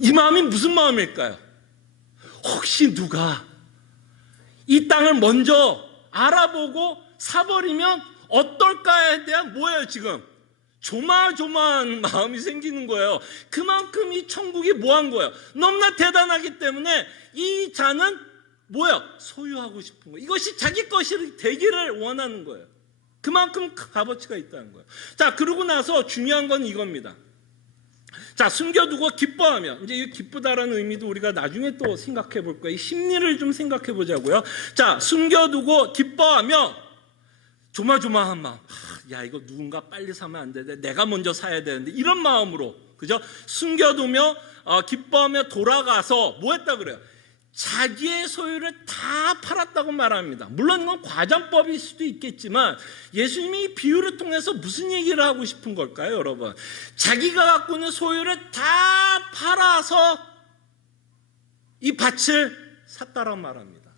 이 마음이 무슨 마음일까요? 혹시 누가 이 땅을 먼저 알아보고 사버리면 어떨까에 대한 뭐예요 지금? 조마조마한 마음이 생기는 거예요. 그만큼 이 천국이 뭐한 거예요? 너무나 대단하기 때문에 이 자는 뭐예요? 소유하고 싶은 거예요. 이것이 자기 것이 되기를 원하는 거예요. 그만큼 값어치가 있다는 거예요. 자, 그러고 나서 중요한 건 이겁니다. 자, 숨겨두고 기뻐하며, 이제 이 기쁘다라는 의미도 우리가 나중에 또 생각해 볼 거예요. 이 심리를 좀 생각해 보자고요. 자, 숨겨두고 기뻐하며 조마조마한 마음. 이거 누군가 빨리 사면 안 되는데 내가 먼저 사야 되는데 이런 마음으로, 그죠? 숨겨두며 기뻐하며 돌아가서 뭐 했다 그래요? 자기의 소유를 다 팔았다고 말합니다. 물론 이건 과장법일 수도 있겠지만 예수님이 이 비유를 통해서 무슨 얘기를 하고 싶은 걸까요, 여러분? 자기가 갖고 있는 소유를 다 팔아서 이 밭을 샀다라고 말합니다.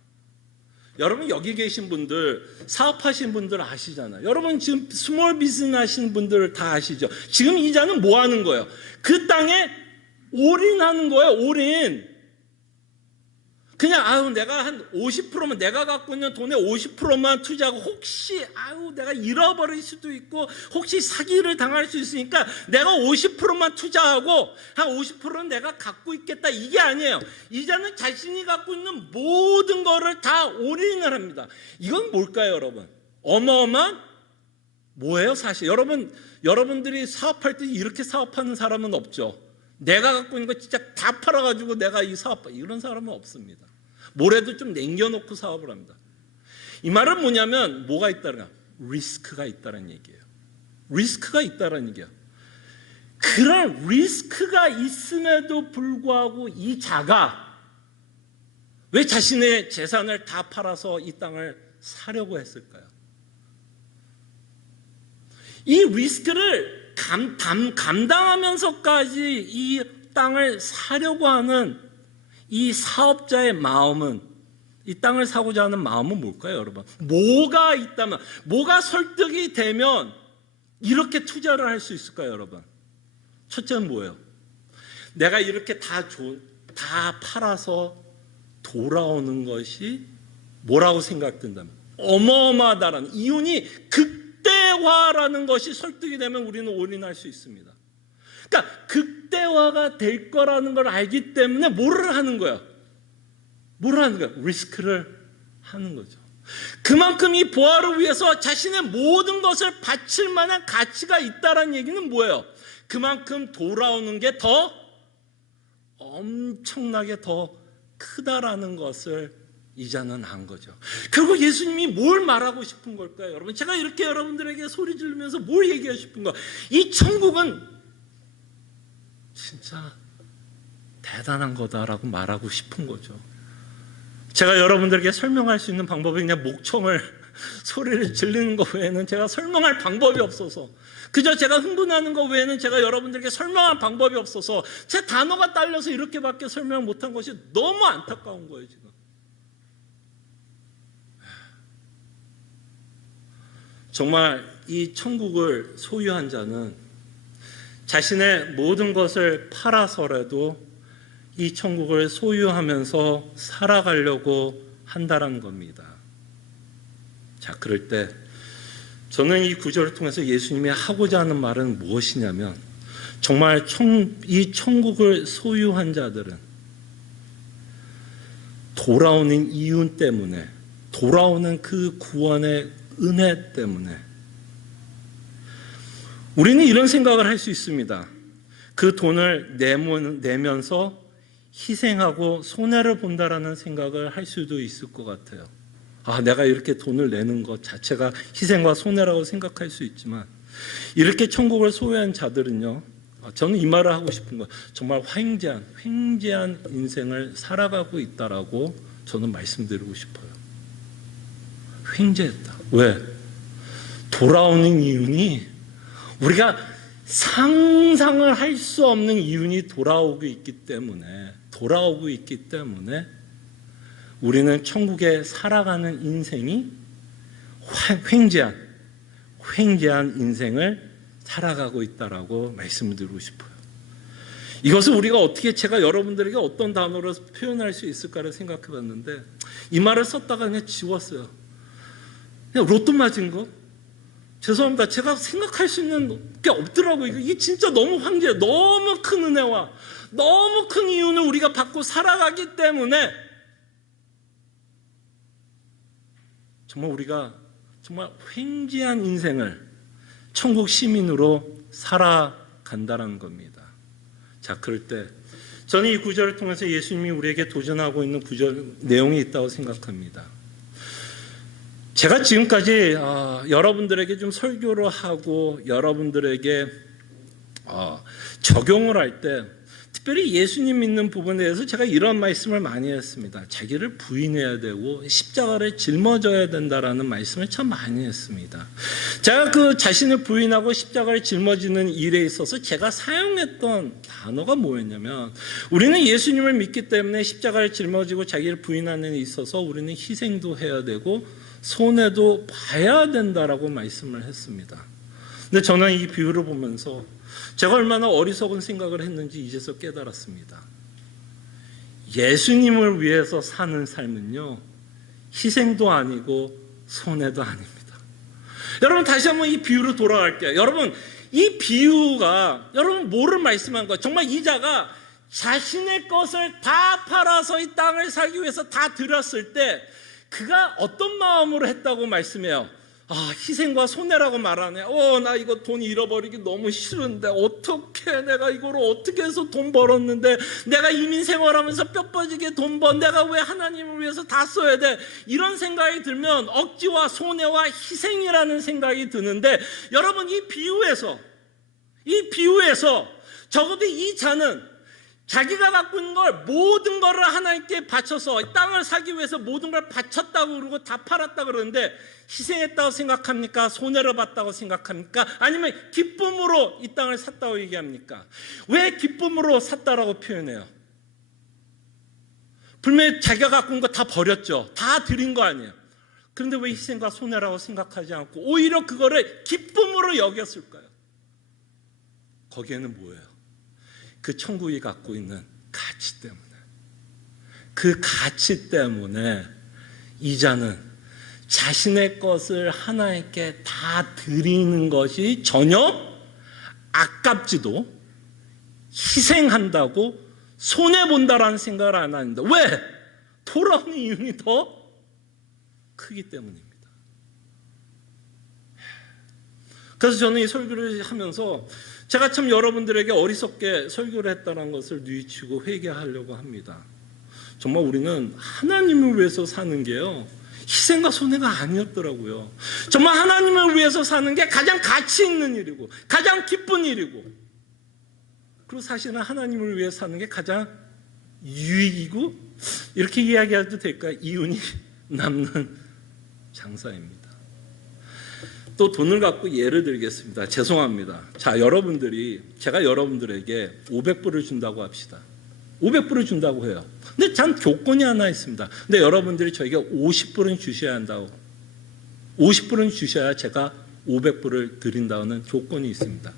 여러분 여기 계신 분들 사업하신 분들 아시잖아요. 여러분 지금 스몰 비즈니스 하시는 분들 다 아시죠. 지금 이자는 뭐 하는 거예요? 그 땅에 올인하는 거예요. 올인. 그냥 내가 한 50%만 내가 갖고 있는 돈의 50%만 투자하고 혹시 내가 잃어버릴 수도 있고 혹시 사기를 당할 수 있으니까 내가 50%만 투자하고 한 50%는 내가 갖고 있겠다. 이게 아니에요. 이자는 자신이 갖고 있는 모든 거를 다 올인을 합니다. 이건 뭘까요, 여러분? 어마어마한 뭐예요, 사실? 여러분들이 사업할 때 이렇게 사업하는 사람은 없죠. 내가 갖고 있는 거 진짜 다 팔아가지고 내가 이 사업, 이런 사람은 없습니다. 뭐래도 좀 남겨놓고 사업을 합니다. 이 말은 뭐냐면 뭐가 있다는 거야? 리스크가 있다는 얘기예요. 리스크가 있다는 얘기야. 그런 리스크가 있음에도 불구하고 이 자가 왜 자신의 재산을 다 팔아서 이 땅을 사려고 했을까요? 이 리스크를 감당하면서까지 이 땅을 사려고 하는 이 사업자의 마음은, 이 땅을 사고자 하는 마음은 뭘까요, 여러분? 뭐가 있다면, 뭐가 설득이 되면 이렇게 투자를 할 수 있을까요, 여러분? 첫째는 뭐예요? 내가 이렇게 다 팔아서 돌아오는 것이 뭐라고 생각된다면 어마어마하다라는 이윤이 극대화라는 것이 설득이 되면 우리는 올인할 수 있습니다. 그러니까 극대화가 될 거라는 걸 알기 때문에 뭐를 하는 거야? 뭐를 하는 거야? 리스크를 하는 거죠. 그만큼 이 부활을 위해서 자신의 모든 것을 바칠 만한 가치가 있다는 얘기는 뭐예요? 그만큼 돌아오는 게 더 엄청나게 더 크다라는 것을 이자는 안 거죠. 결국 예수님이 뭘 말하고 싶은 걸까요, 여러분? 제가 이렇게 여러분들에게 소리 지르면서 뭘 얘기하고 싶은 거야? 이 천국은 진짜 대단한 거다라고 말하고 싶은 거죠. 제가 여러분들에게 설명할 수 있는 방법이 그냥 목청을 소리를 지르는 것 외에는 제가 설명할 방법이 없어서, 그저 제가 흥분하는 것 외에는 제가 여러분들에게 설명할 방법이 없어서 제 단어가 딸려서 이렇게밖에 설명 못한 것이 너무 안타까운 거예요, 지금. 정말 이 천국을 소유한 자는 자신의 모든 것을 팔아서라도 이 천국을 소유하면서 살아가려고 한다는 겁니다. 자, 그럴 때 저는 이 구절을 통해서 예수님이 하고자 하는 말은 무엇이냐면, 정말 이 천국을 소유한 자들은 돌아오는 이윤 때문에, 돌아오는 그 구원의 은혜 때문에 우리는 이런 생각을 할 수 있습니다. 그 돈을 내면서 희생하고 손해를 본다라는 생각을 할 수도 있을 것 같아요. 내가 이렇게 돈을 내는 것 자체가 희생과 손해라고 생각할 수 있지만, 이렇게 천국을 소유한 자들은요, 저는 이 말을 하고 싶은 거예요. 정말 횡재한 인생을 살아가고 있다라고 저는 말씀드리고 싶어요. 횡재했다. 왜? 돌아오는 이윤이, 우리가 상상을 할 수 없는 이윤이 돌아오고 있기 때문에 우리는 천국에 살아가는 인생이 횡재한 인생을 살아가고 있다라고 말씀을 드리고 싶어요. 이것을 우리가 어떻게, 제가 여러분들에게 어떤 단어로 표현할 수 있을까를 생각해 봤는데, 이 말을 썼다가 그냥 지웠어요. 그냥 로또 맞은 거? 죄송합니다. 제가 생각할 수 있는 게 없더라고요. 이게 진짜 너무 황제, 너무 큰 은혜와 너무 큰 이윤을 우리가 받고 살아가기 때문에 정말 우리가 정말 횡재한 인생을 천국 시민으로 살아간다는 겁니다. 자, 그럴 때 저는 이 구절을 통해서 예수님이 우리에게 도전하고 있는 구절 내용이 있다고 생각합니다. 제가 지금까지 여러분들에게 좀 설교를 하고 여러분들에게 적용을 할 때 특별히 예수님 믿는 부분에 대해서 제가 이런 말씀을 많이 했습니다. 자기를 부인해야 되고 십자가를 짊어져야 된다라는 말씀을 참 많이 했습니다. 제가 그 자신을 부인하고 십자가를 짊어지는 일에 있어서 제가 사용했던 단어가 뭐였냐면, 우리는 예수님을 믿기 때문에 십자가를 짊어지고 자기를 부인하는 데 있어서 우리는 희생도 해야 되고 손해도 봐야 된다라고 말씀을 했습니다. 근데 저는 이 비유를 보면서 제가 얼마나 어리석은 생각을 했는지 이제서 깨달았습니다. 예수님을 위해서 사는 삶은요, 희생도 아니고 손해도 아닙니다. 여러분, 다시 한번 이 비유로 돌아갈게요. 여러분, 이 비유가 여러분 뭐를 말씀한 거예요? 정말 이 자가 자신의 것을 다 팔아서 이 땅을 살기 위해서 다 드렸을 때 그가 어떤 마음으로 했다고 말씀해요? 희생과 손해라고 말하네. 나 이거 돈 잃어버리기 너무 싫은데 어떻게 내가 이거를 어떻게 해서 돈 벌었는데, 내가 이민 생활하면서 뼈 빠지게 돈 번, 내가 왜 하나님을 위해서 다 써야 돼? 이런 생각이 들면 억지와 손해와 희생이라는 생각이 드는데, 여러분, 이 비유에서 적어도 이 자는 자기가 갖고 있는 걸 모든 거를 하나님께 바쳐서 이 땅을 사기 위해서 모든 걸 바쳤다고 그러고 다 팔았다 그러는데, 희생했다고 생각합니까? 손해를 봤다고 생각합니까? 아니면 기쁨으로 이 땅을 샀다고 얘기합니까? 왜 기쁨으로 샀다라고 표현해요? 분명히 자기가 갖고 있는 거 다 버렸죠. 다 드린 거 아니에요. 그런데 왜 희생과 손해라고 생각하지 않고 오히려 그거를 기쁨으로 여겼을까요? 거기에는 뭐예요? 그 천국이 갖고 있는 가치 때문에, 그 가치 때문에 이 자는 자신의 것을 하나님께 다 드리는 것이 전혀 아깝지도, 희생한다고 손해본다라는 생각을 안 합니다. 왜? 돌아오는 이윤이 더 크기 때문입니다. 그래서 저는 이 설교를 하면서 제가 참 여러분들에게 어리석게 설교를 했다는 것을 뉘우치고 회개하려고 합니다. 정말 우리는 하나님을 위해서 사는 게요, 희생과 손해가 아니었더라고요. 정말 하나님을 위해서 사는 게 가장 가치 있는 일이고 가장 기쁜 일이고, 그리고 사실은 하나님을 위해 사는 게 가장 유익이고, 이렇게 이야기해도 될까요? 이윤이 남는 장사입니다. 또 돈을 갖고 예를 들겠습니다. 죄송합니다. 자, 제가 여러분들에게 500불을 준다고 합시다. 500불을 준다고 해요. 근데 참 조건이 하나 있습니다. 근데 여러분들이 저에게 50불은 주셔야 한다고, 50불은 주셔야 제가 500불을 드린다는 조건이 있습니다.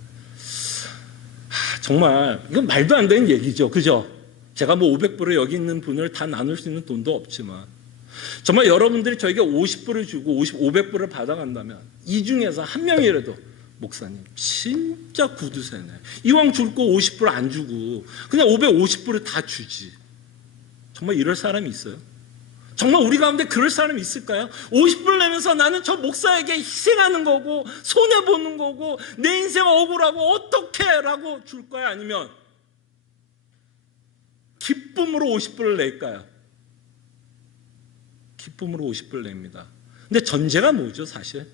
정말 이건 말도 안 되는 얘기죠. 그죠? 제가 뭐 500불을 여기 있는 분을 다 나눌 수 있는 돈도 없지만, 정말 여러분들이 저에게 50불을 주고 500불을 받아간다면 이 중에서 한 명이라도, 목사님 진짜 구두쇠네, 이왕 줄 거 50불 안 주고 그냥 550불을 다 주지, 정말 이럴 사람이 있어요? 정말 우리 가운데 그럴 사람이 있을까요? 50불 내면서 나는 저 목사에게 희생하는 거고 손해보는 거고 내 인생 억울하고 어떻게 라고 줄 거야? 아니면 기쁨으로 50불을 낼까요? 기쁨으로 50불 냅니다. 근데 전제가 뭐죠? 사실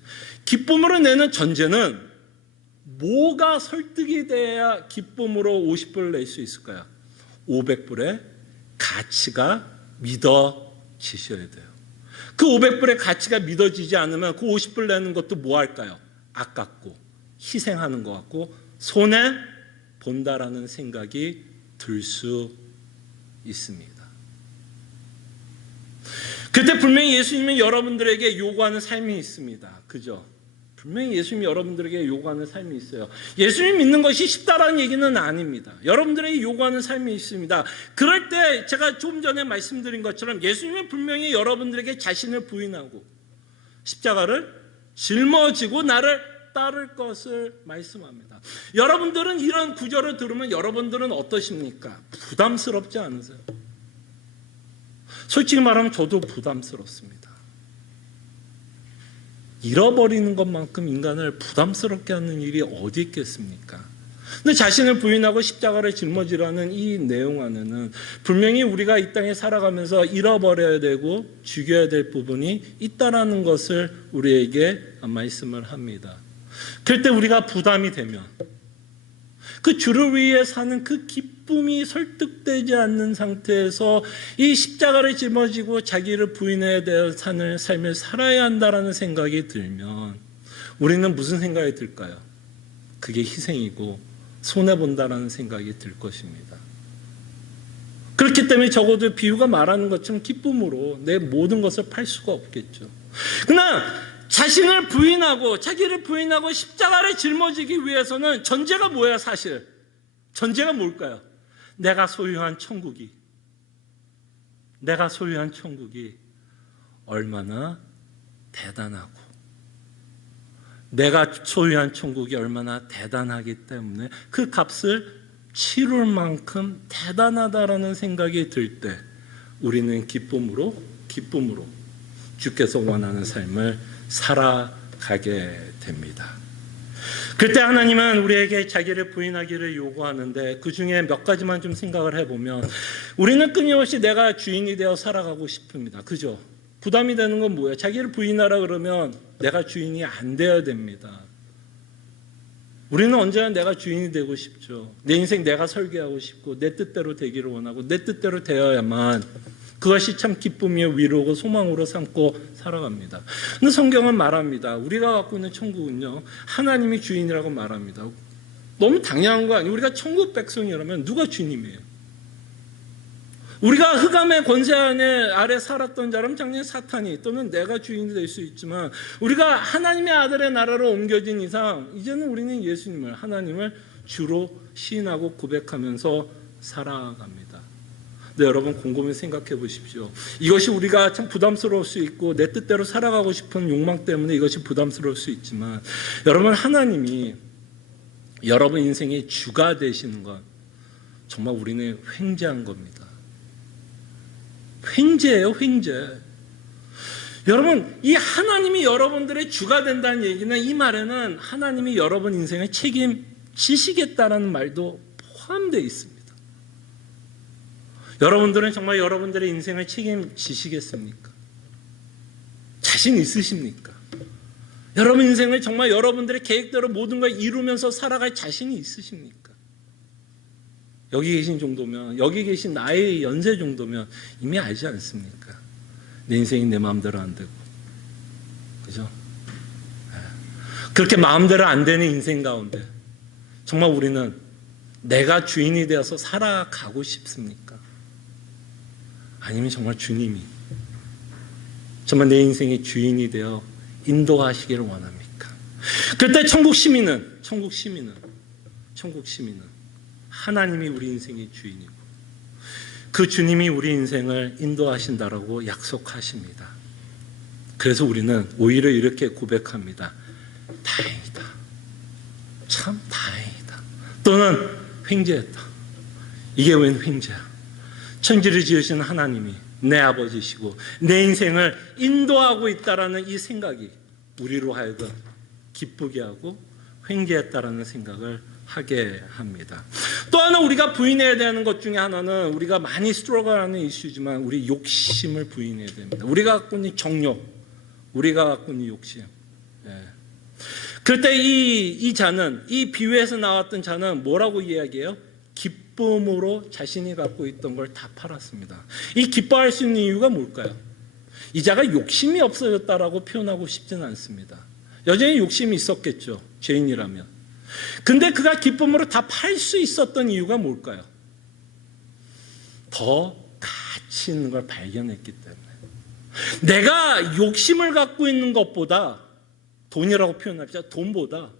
기쁨으로 내는 전제는 뭐가 설득이 돼야 기쁨으로 50불을 낼 수 있을까요? 500불의 가치가 믿어지셔야 돼요. 그 500불의 가치가 믿어지지 않으면 그 50불 내는 것도 뭐 할까요? 아깝고 희생하는 것 같고 손해 본다라는 생각이 들 수 있습니다. 그때 분명히 예수님은 여러분들에게 요구하는 삶이 있습니다. 그죠? 분명히 예수님이 여러분들에게 요구하는 삶이 있어요. 예수님 믿는 것이 쉽다라는 얘기는 아닙니다. 여러분들에게 요구하는 삶이 있습니다. 그럴 때 제가 조금 전에 말씀드린 것처럼 예수님은 분명히 여러분들에게 자신을 부인하고 십자가를 짊어지고 나를 따를 것을 말씀합니다. 여러분들은 이런 구절을 들으면 여러분들은 어떠십니까? 부담스럽지 않으세요? 솔직히 말하면 저도 부담스럽습니다. 잃어버리는 것만큼 인간을 부담스럽게 하는 일이 어디 있겠습니까? 근데 자신을 부인하고 십자가를 짊어지라는 이 내용 안에는 분명히 우리가 이 땅에 살아가면서 잃어버려야 되고 죽여야 될 부분이 있다라는 것을 우리에게 말씀을 합니다. 그럴 때 우리가 부담이 되면, 그 주를 위해 사는 그 기쁨이 설득되지 않는 상태에서 이 십자가를 짊어지고 자기를 부인해야 될 삶을 살아야 한다라는 생각이 들면 우리는 무슨 생각이 들까요? 그게 희생이고 손해본다라는 생각이 들 것입니다. 그렇기 때문에 적어도 비유가 말하는 것처럼 기쁨으로 내 모든 것을 팔 수가 없겠죠. 그러나 자신을 부인하고 자기를 부인하고 십자가를 짊어지기 위해서는 전제가 뭐야 사실? 전제가 뭘까요? 내가 소유한 천국이 얼마나 대단하고 내가 소유한 천국이 얼마나 대단하기 때문에 그 값을 치룰 만큼 대단하다라는 생각이 들 때 우리는 기쁨으로 주께서 원하는 삶을 살아가게 됩니다. 그때 하나님은 우리에게 자기를 부인하기를 요구하는데 그 중에 몇 가지만 좀 생각을 해보면 우리는 끊임없이 내가 주인이 되어 살아가고 싶습니다. 그죠? 부담이 되는 건 뭐예요? 자기를 부인하라 그러면 내가 주인이 안 되어야 됩니다. 우리는 언제나 내가 주인이 되고 싶죠. 내 인생 내가 설계하고 싶고 내 뜻대로 되기를 원하고 내 뜻대로 되어야만 그것이 참 기쁨이요 위로고 소망으로 삼고 살아갑니다. 근데 성경은 말합니다. 우리가 갖고 있는 천국은요 하나님이 주인이라고 말합니다. 너무 당연한 거 아니에요? 우리가 천국 백성이라면 누가 주님이에요? 우리가 흑암의 권세 아래 살았던 자라면 당연히 사탄이 또는 내가 주인이 될 수 있지만 우리가 하나님의 아들의 나라로 옮겨진 이상 이제는 우리는 예수님을 하나님을 주로 시인하고 고백하면서 살아갑니다. 네, 여러분 곰곰이 생각해 보십시오. 이것이 우리가 참 부담스러울 수 있고 내 뜻대로 살아가고 싶은 욕망 때문에 이것이 부담스러울 수 있지만 여러분 하나님이 여러분 인생의 주가 되시는 건 정말 우리는 횡재한 겁니다. 횡재예요, 횡재. 여러분, 이 하나님이 여러분들의 주가 된다는 얘기는 이 말에는 하나님이 여러분 인생을 책임지시겠다라는 말도 포함되어 있습니다. 여러분들은 정말 여러분들의 인생을 책임지시겠습니까? 자신 있으십니까? 여러분 인생을 정말 여러분들의 계획대로 모든 걸 이루면서 살아갈 자신이 있으십니까? 여기 계신 정도면, 여기 계신 나의 연세 정도면 이미 알지 않습니까? 내 인생이 내 마음대로 안 되고. 그죠? 그렇게 마음대로 안 되는 인생 가운데 정말 우리는 내가 주인이 되어서 살아가고 싶습니까? 아니면 정말 주님이 정말 내 인생의 주인이 되어 인도하시기를 원합니까? 그때 천국 시민은 하나님이 우리 인생의 주인이고 그 주님이 우리 인생을 인도하신다라고 약속하십니다. 그래서 우리는 오히려 이렇게 고백합니다. 다행이다. 참 다행이다. 또는 횡재했다. 이게 웬 횡재야? 천지를 지으신 하나님이 내 아버지시고 내 인생을 인도하고 있다라는 이 생각이 우리로 하여금 기쁘게 하고 횡재했다라는 생각을 하게 합니다. 또 하나 우리가 부인해야 되는 것 중에 하나는 우리가 많이 스트러글하는 이슈지만 우리 욕심을 부인해야 됩니다. 우리가 갖고 있는 정욕, 우리가 갖고 있는 욕심. 그럴 때 이 자는, 이 비유에서 나왔던 자는 뭐라고 이야기해요? 기쁨으로 자신이 갖고 있던 걸 다 팔았습니다. 이 기뻐할 수 있는 이유가 뭘까요? 이 자가 욕심이 없어졌다라고 표현하고 싶지는 않습니다. 여전히 욕심이 있었겠죠. 죄인이라면. 근데 그가 기쁨으로 다 팔 수 있었던 이유가 뭘까요? 더 가치 있는 걸 발견했기 때문에. 내가 욕심을 갖고 있는 것보다 돈이라고 표현합시다. 돈보다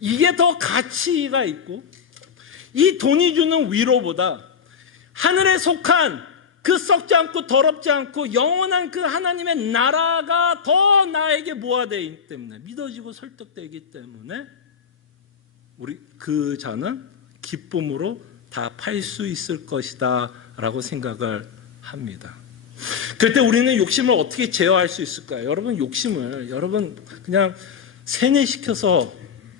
이게 더 가치가 있고 이 돈이 주는 위로보다 하늘에 속한 그 썩지 않고 더럽지 않고 영원한 그 하나님의 나라가 더 나에게 모아되기 때문에 믿어지고 설득되기 때문에 그 자는 기쁨으로 다 팔 수 있을 것이다 라고 생각을 합니다. 그때 우리는 욕심을 어떻게 제어할 수 있을까요? 여러분 욕심을 그냥 세뇌시켜서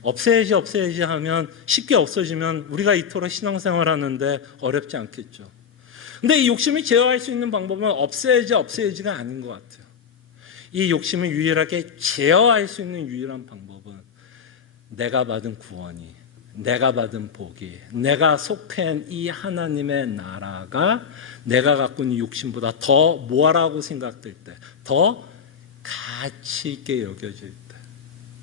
없애야지 하면 쉽게 없어지면 우리가 이토록 신앙생활 하는데 어렵지 않겠죠. 근데 이 욕심을 제어할 수 있는 방법은 없애야지가 아닌 것 같아요. 이 욕심을 유일하게 제어할 수 있는 유일한 방법은 내가 받은 구원이 내가 받은 복이, 내가 속한 이 하나님의 나라가 내가 갖고 있는 욕심보다 더 뭐라고 생각될 때, 더 가치 있게 여겨질 때,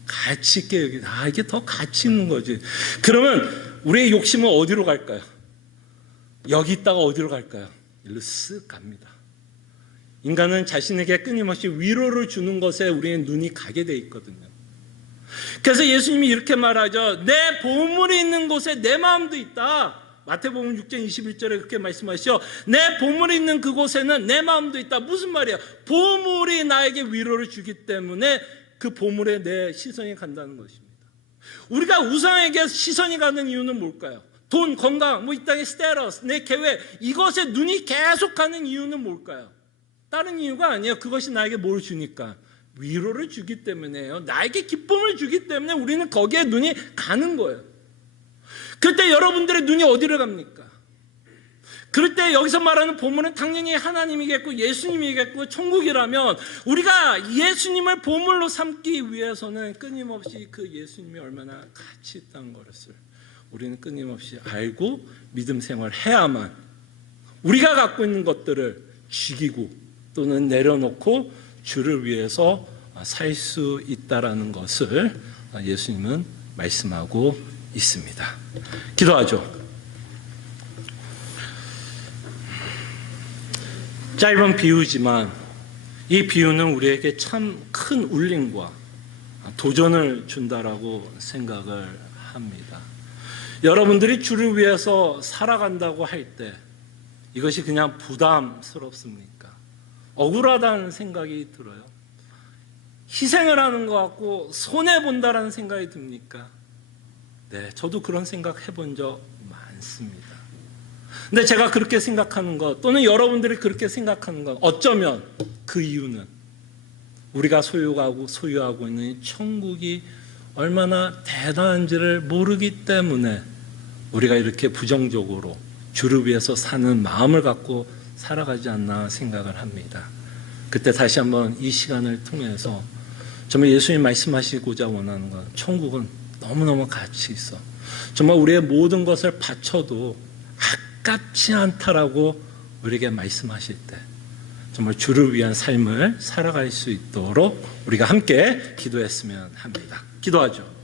가치 있게 이게 더 가치 있는 거지. 그러면 우리의 욕심은 어디로 갈까요? 여기 있다가 어디로 갈까요? 일로 쓱 갑니다. 인간은 자신에게 끊임없이 위로를 주는 것에 우리의 눈이 가게 돼 있거든요. 그래서 예수님이 이렇게 말하죠. 내 보물이 있는 곳에 내 마음도 있다. 마태복음 6장 21절에 그렇게 말씀하시죠. 내 보물이 있는 그곳에는 내 마음도 있다. 무슨 말이야? 보물이 나에게 위로를 주기 때문에 그 보물에 내 시선이 간다는 것입니다. 우리가 우상에게 시선이 가는 이유는 뭘까요? 돈, 건강, 이 땅의 스테러스, 내 계획, 이것에 눈이 계속 가는 이유는 뭘까요? 다른 이유가 아니에요. 그것이 나에게 뭘 주니까? 위로를 주기 때문에요. 나에게 기쁨을 주기 때문에 우리는 거기에 눈이 가는 거예요. 그때 여러분들의 눈이 어디를 갑니까? 그럴 때 여기서 말하는 보물은 당연히 하나님이겠고 예수님이겠고 천국이라면 우리가 예수님을 보물로 삼기 위해서는 끊임없이 그 예수님이 얼마나 가치 있다는 것을 우리는 끊임없이 알고 믿음 생활해야만 우리가 갖고 있는 것들을 죽이고 또는 내려놓고 주를 위해서 살 수 있다라는 것을 예수님은 말씀하고 있습니다. 기도하죠. 짧은 비유지만 이 비유는 우리에게 참 큰 울림과 도전을 준다라고 생각을 합니다. 여러분들이 주를 위해서 살아간다고 할 때 이것이 그냥 부담스럽습니까? 억울하다는 생각이 들어요. 희생을 하는 것 같고 손해본다라는 생각이 듭니까? 네, 저도 그런 생각 해본 적 많습니다. 근데 제가 그렇게 생각하는 것 또는 여러분들이 그렇게 생각하는 것 어쩌면 그 이유는 우리가 소유하고 있는 천국이 얼마나 대단한지를 모르기 때문에 우리가 이렇게 부정적으로 주를 위해서 사는 마음을 갖고 살아가지 않나 생각을 합니다. 그때 다시 한번 이 시간을 통해서 정말 예수님 말씀하시고자 원하는 건 천국은 너무너무 가치 있어. 정말 우리의 모든 것을 바쳐도 아깝지 않다라고 우리에게 말씀하실 때 정말 주를 위한 삶을 살아갈 수 있도록 우리가 함께 기도했으면 합니다. 기도하죠.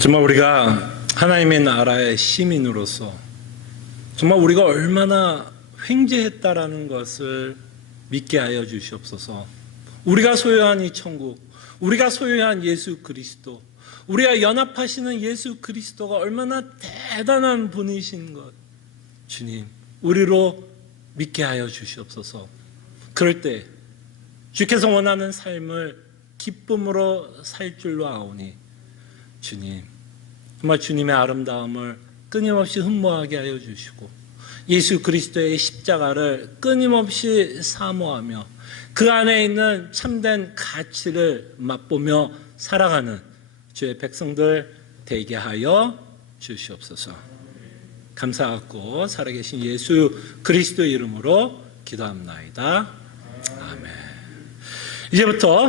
정말 우리가 하나님의 나라의 시민으로서 정말 우리가 얼마나 횡재했다라는 것을 믿게 하여 주시옵소서. 우리가 소유한 이 천국, 우리가 소유한 예수 그리스도, 우리가 연합하시는 예수 그리스도가 얼마나 대단한 분이신 것 주님 우리로 믿게 하여 주시옵소서. 그럴 때 주께서 원하는 삶을 기쁨으로 살 줄로 아오니 주님 정말 주님의 아름다움을 끊임없이 흠모하게 하여 주시고 예수 그리스도의 십자가를 끊임없이 사모하며 그 안에 있는 참된 가치를 맛보며 살아가는 주의 백성들 되게 하여 주시옵소서. 감사하고 살아계신 예수 그리스도의 이름으로 기도합나이다. 아멘. 이제부터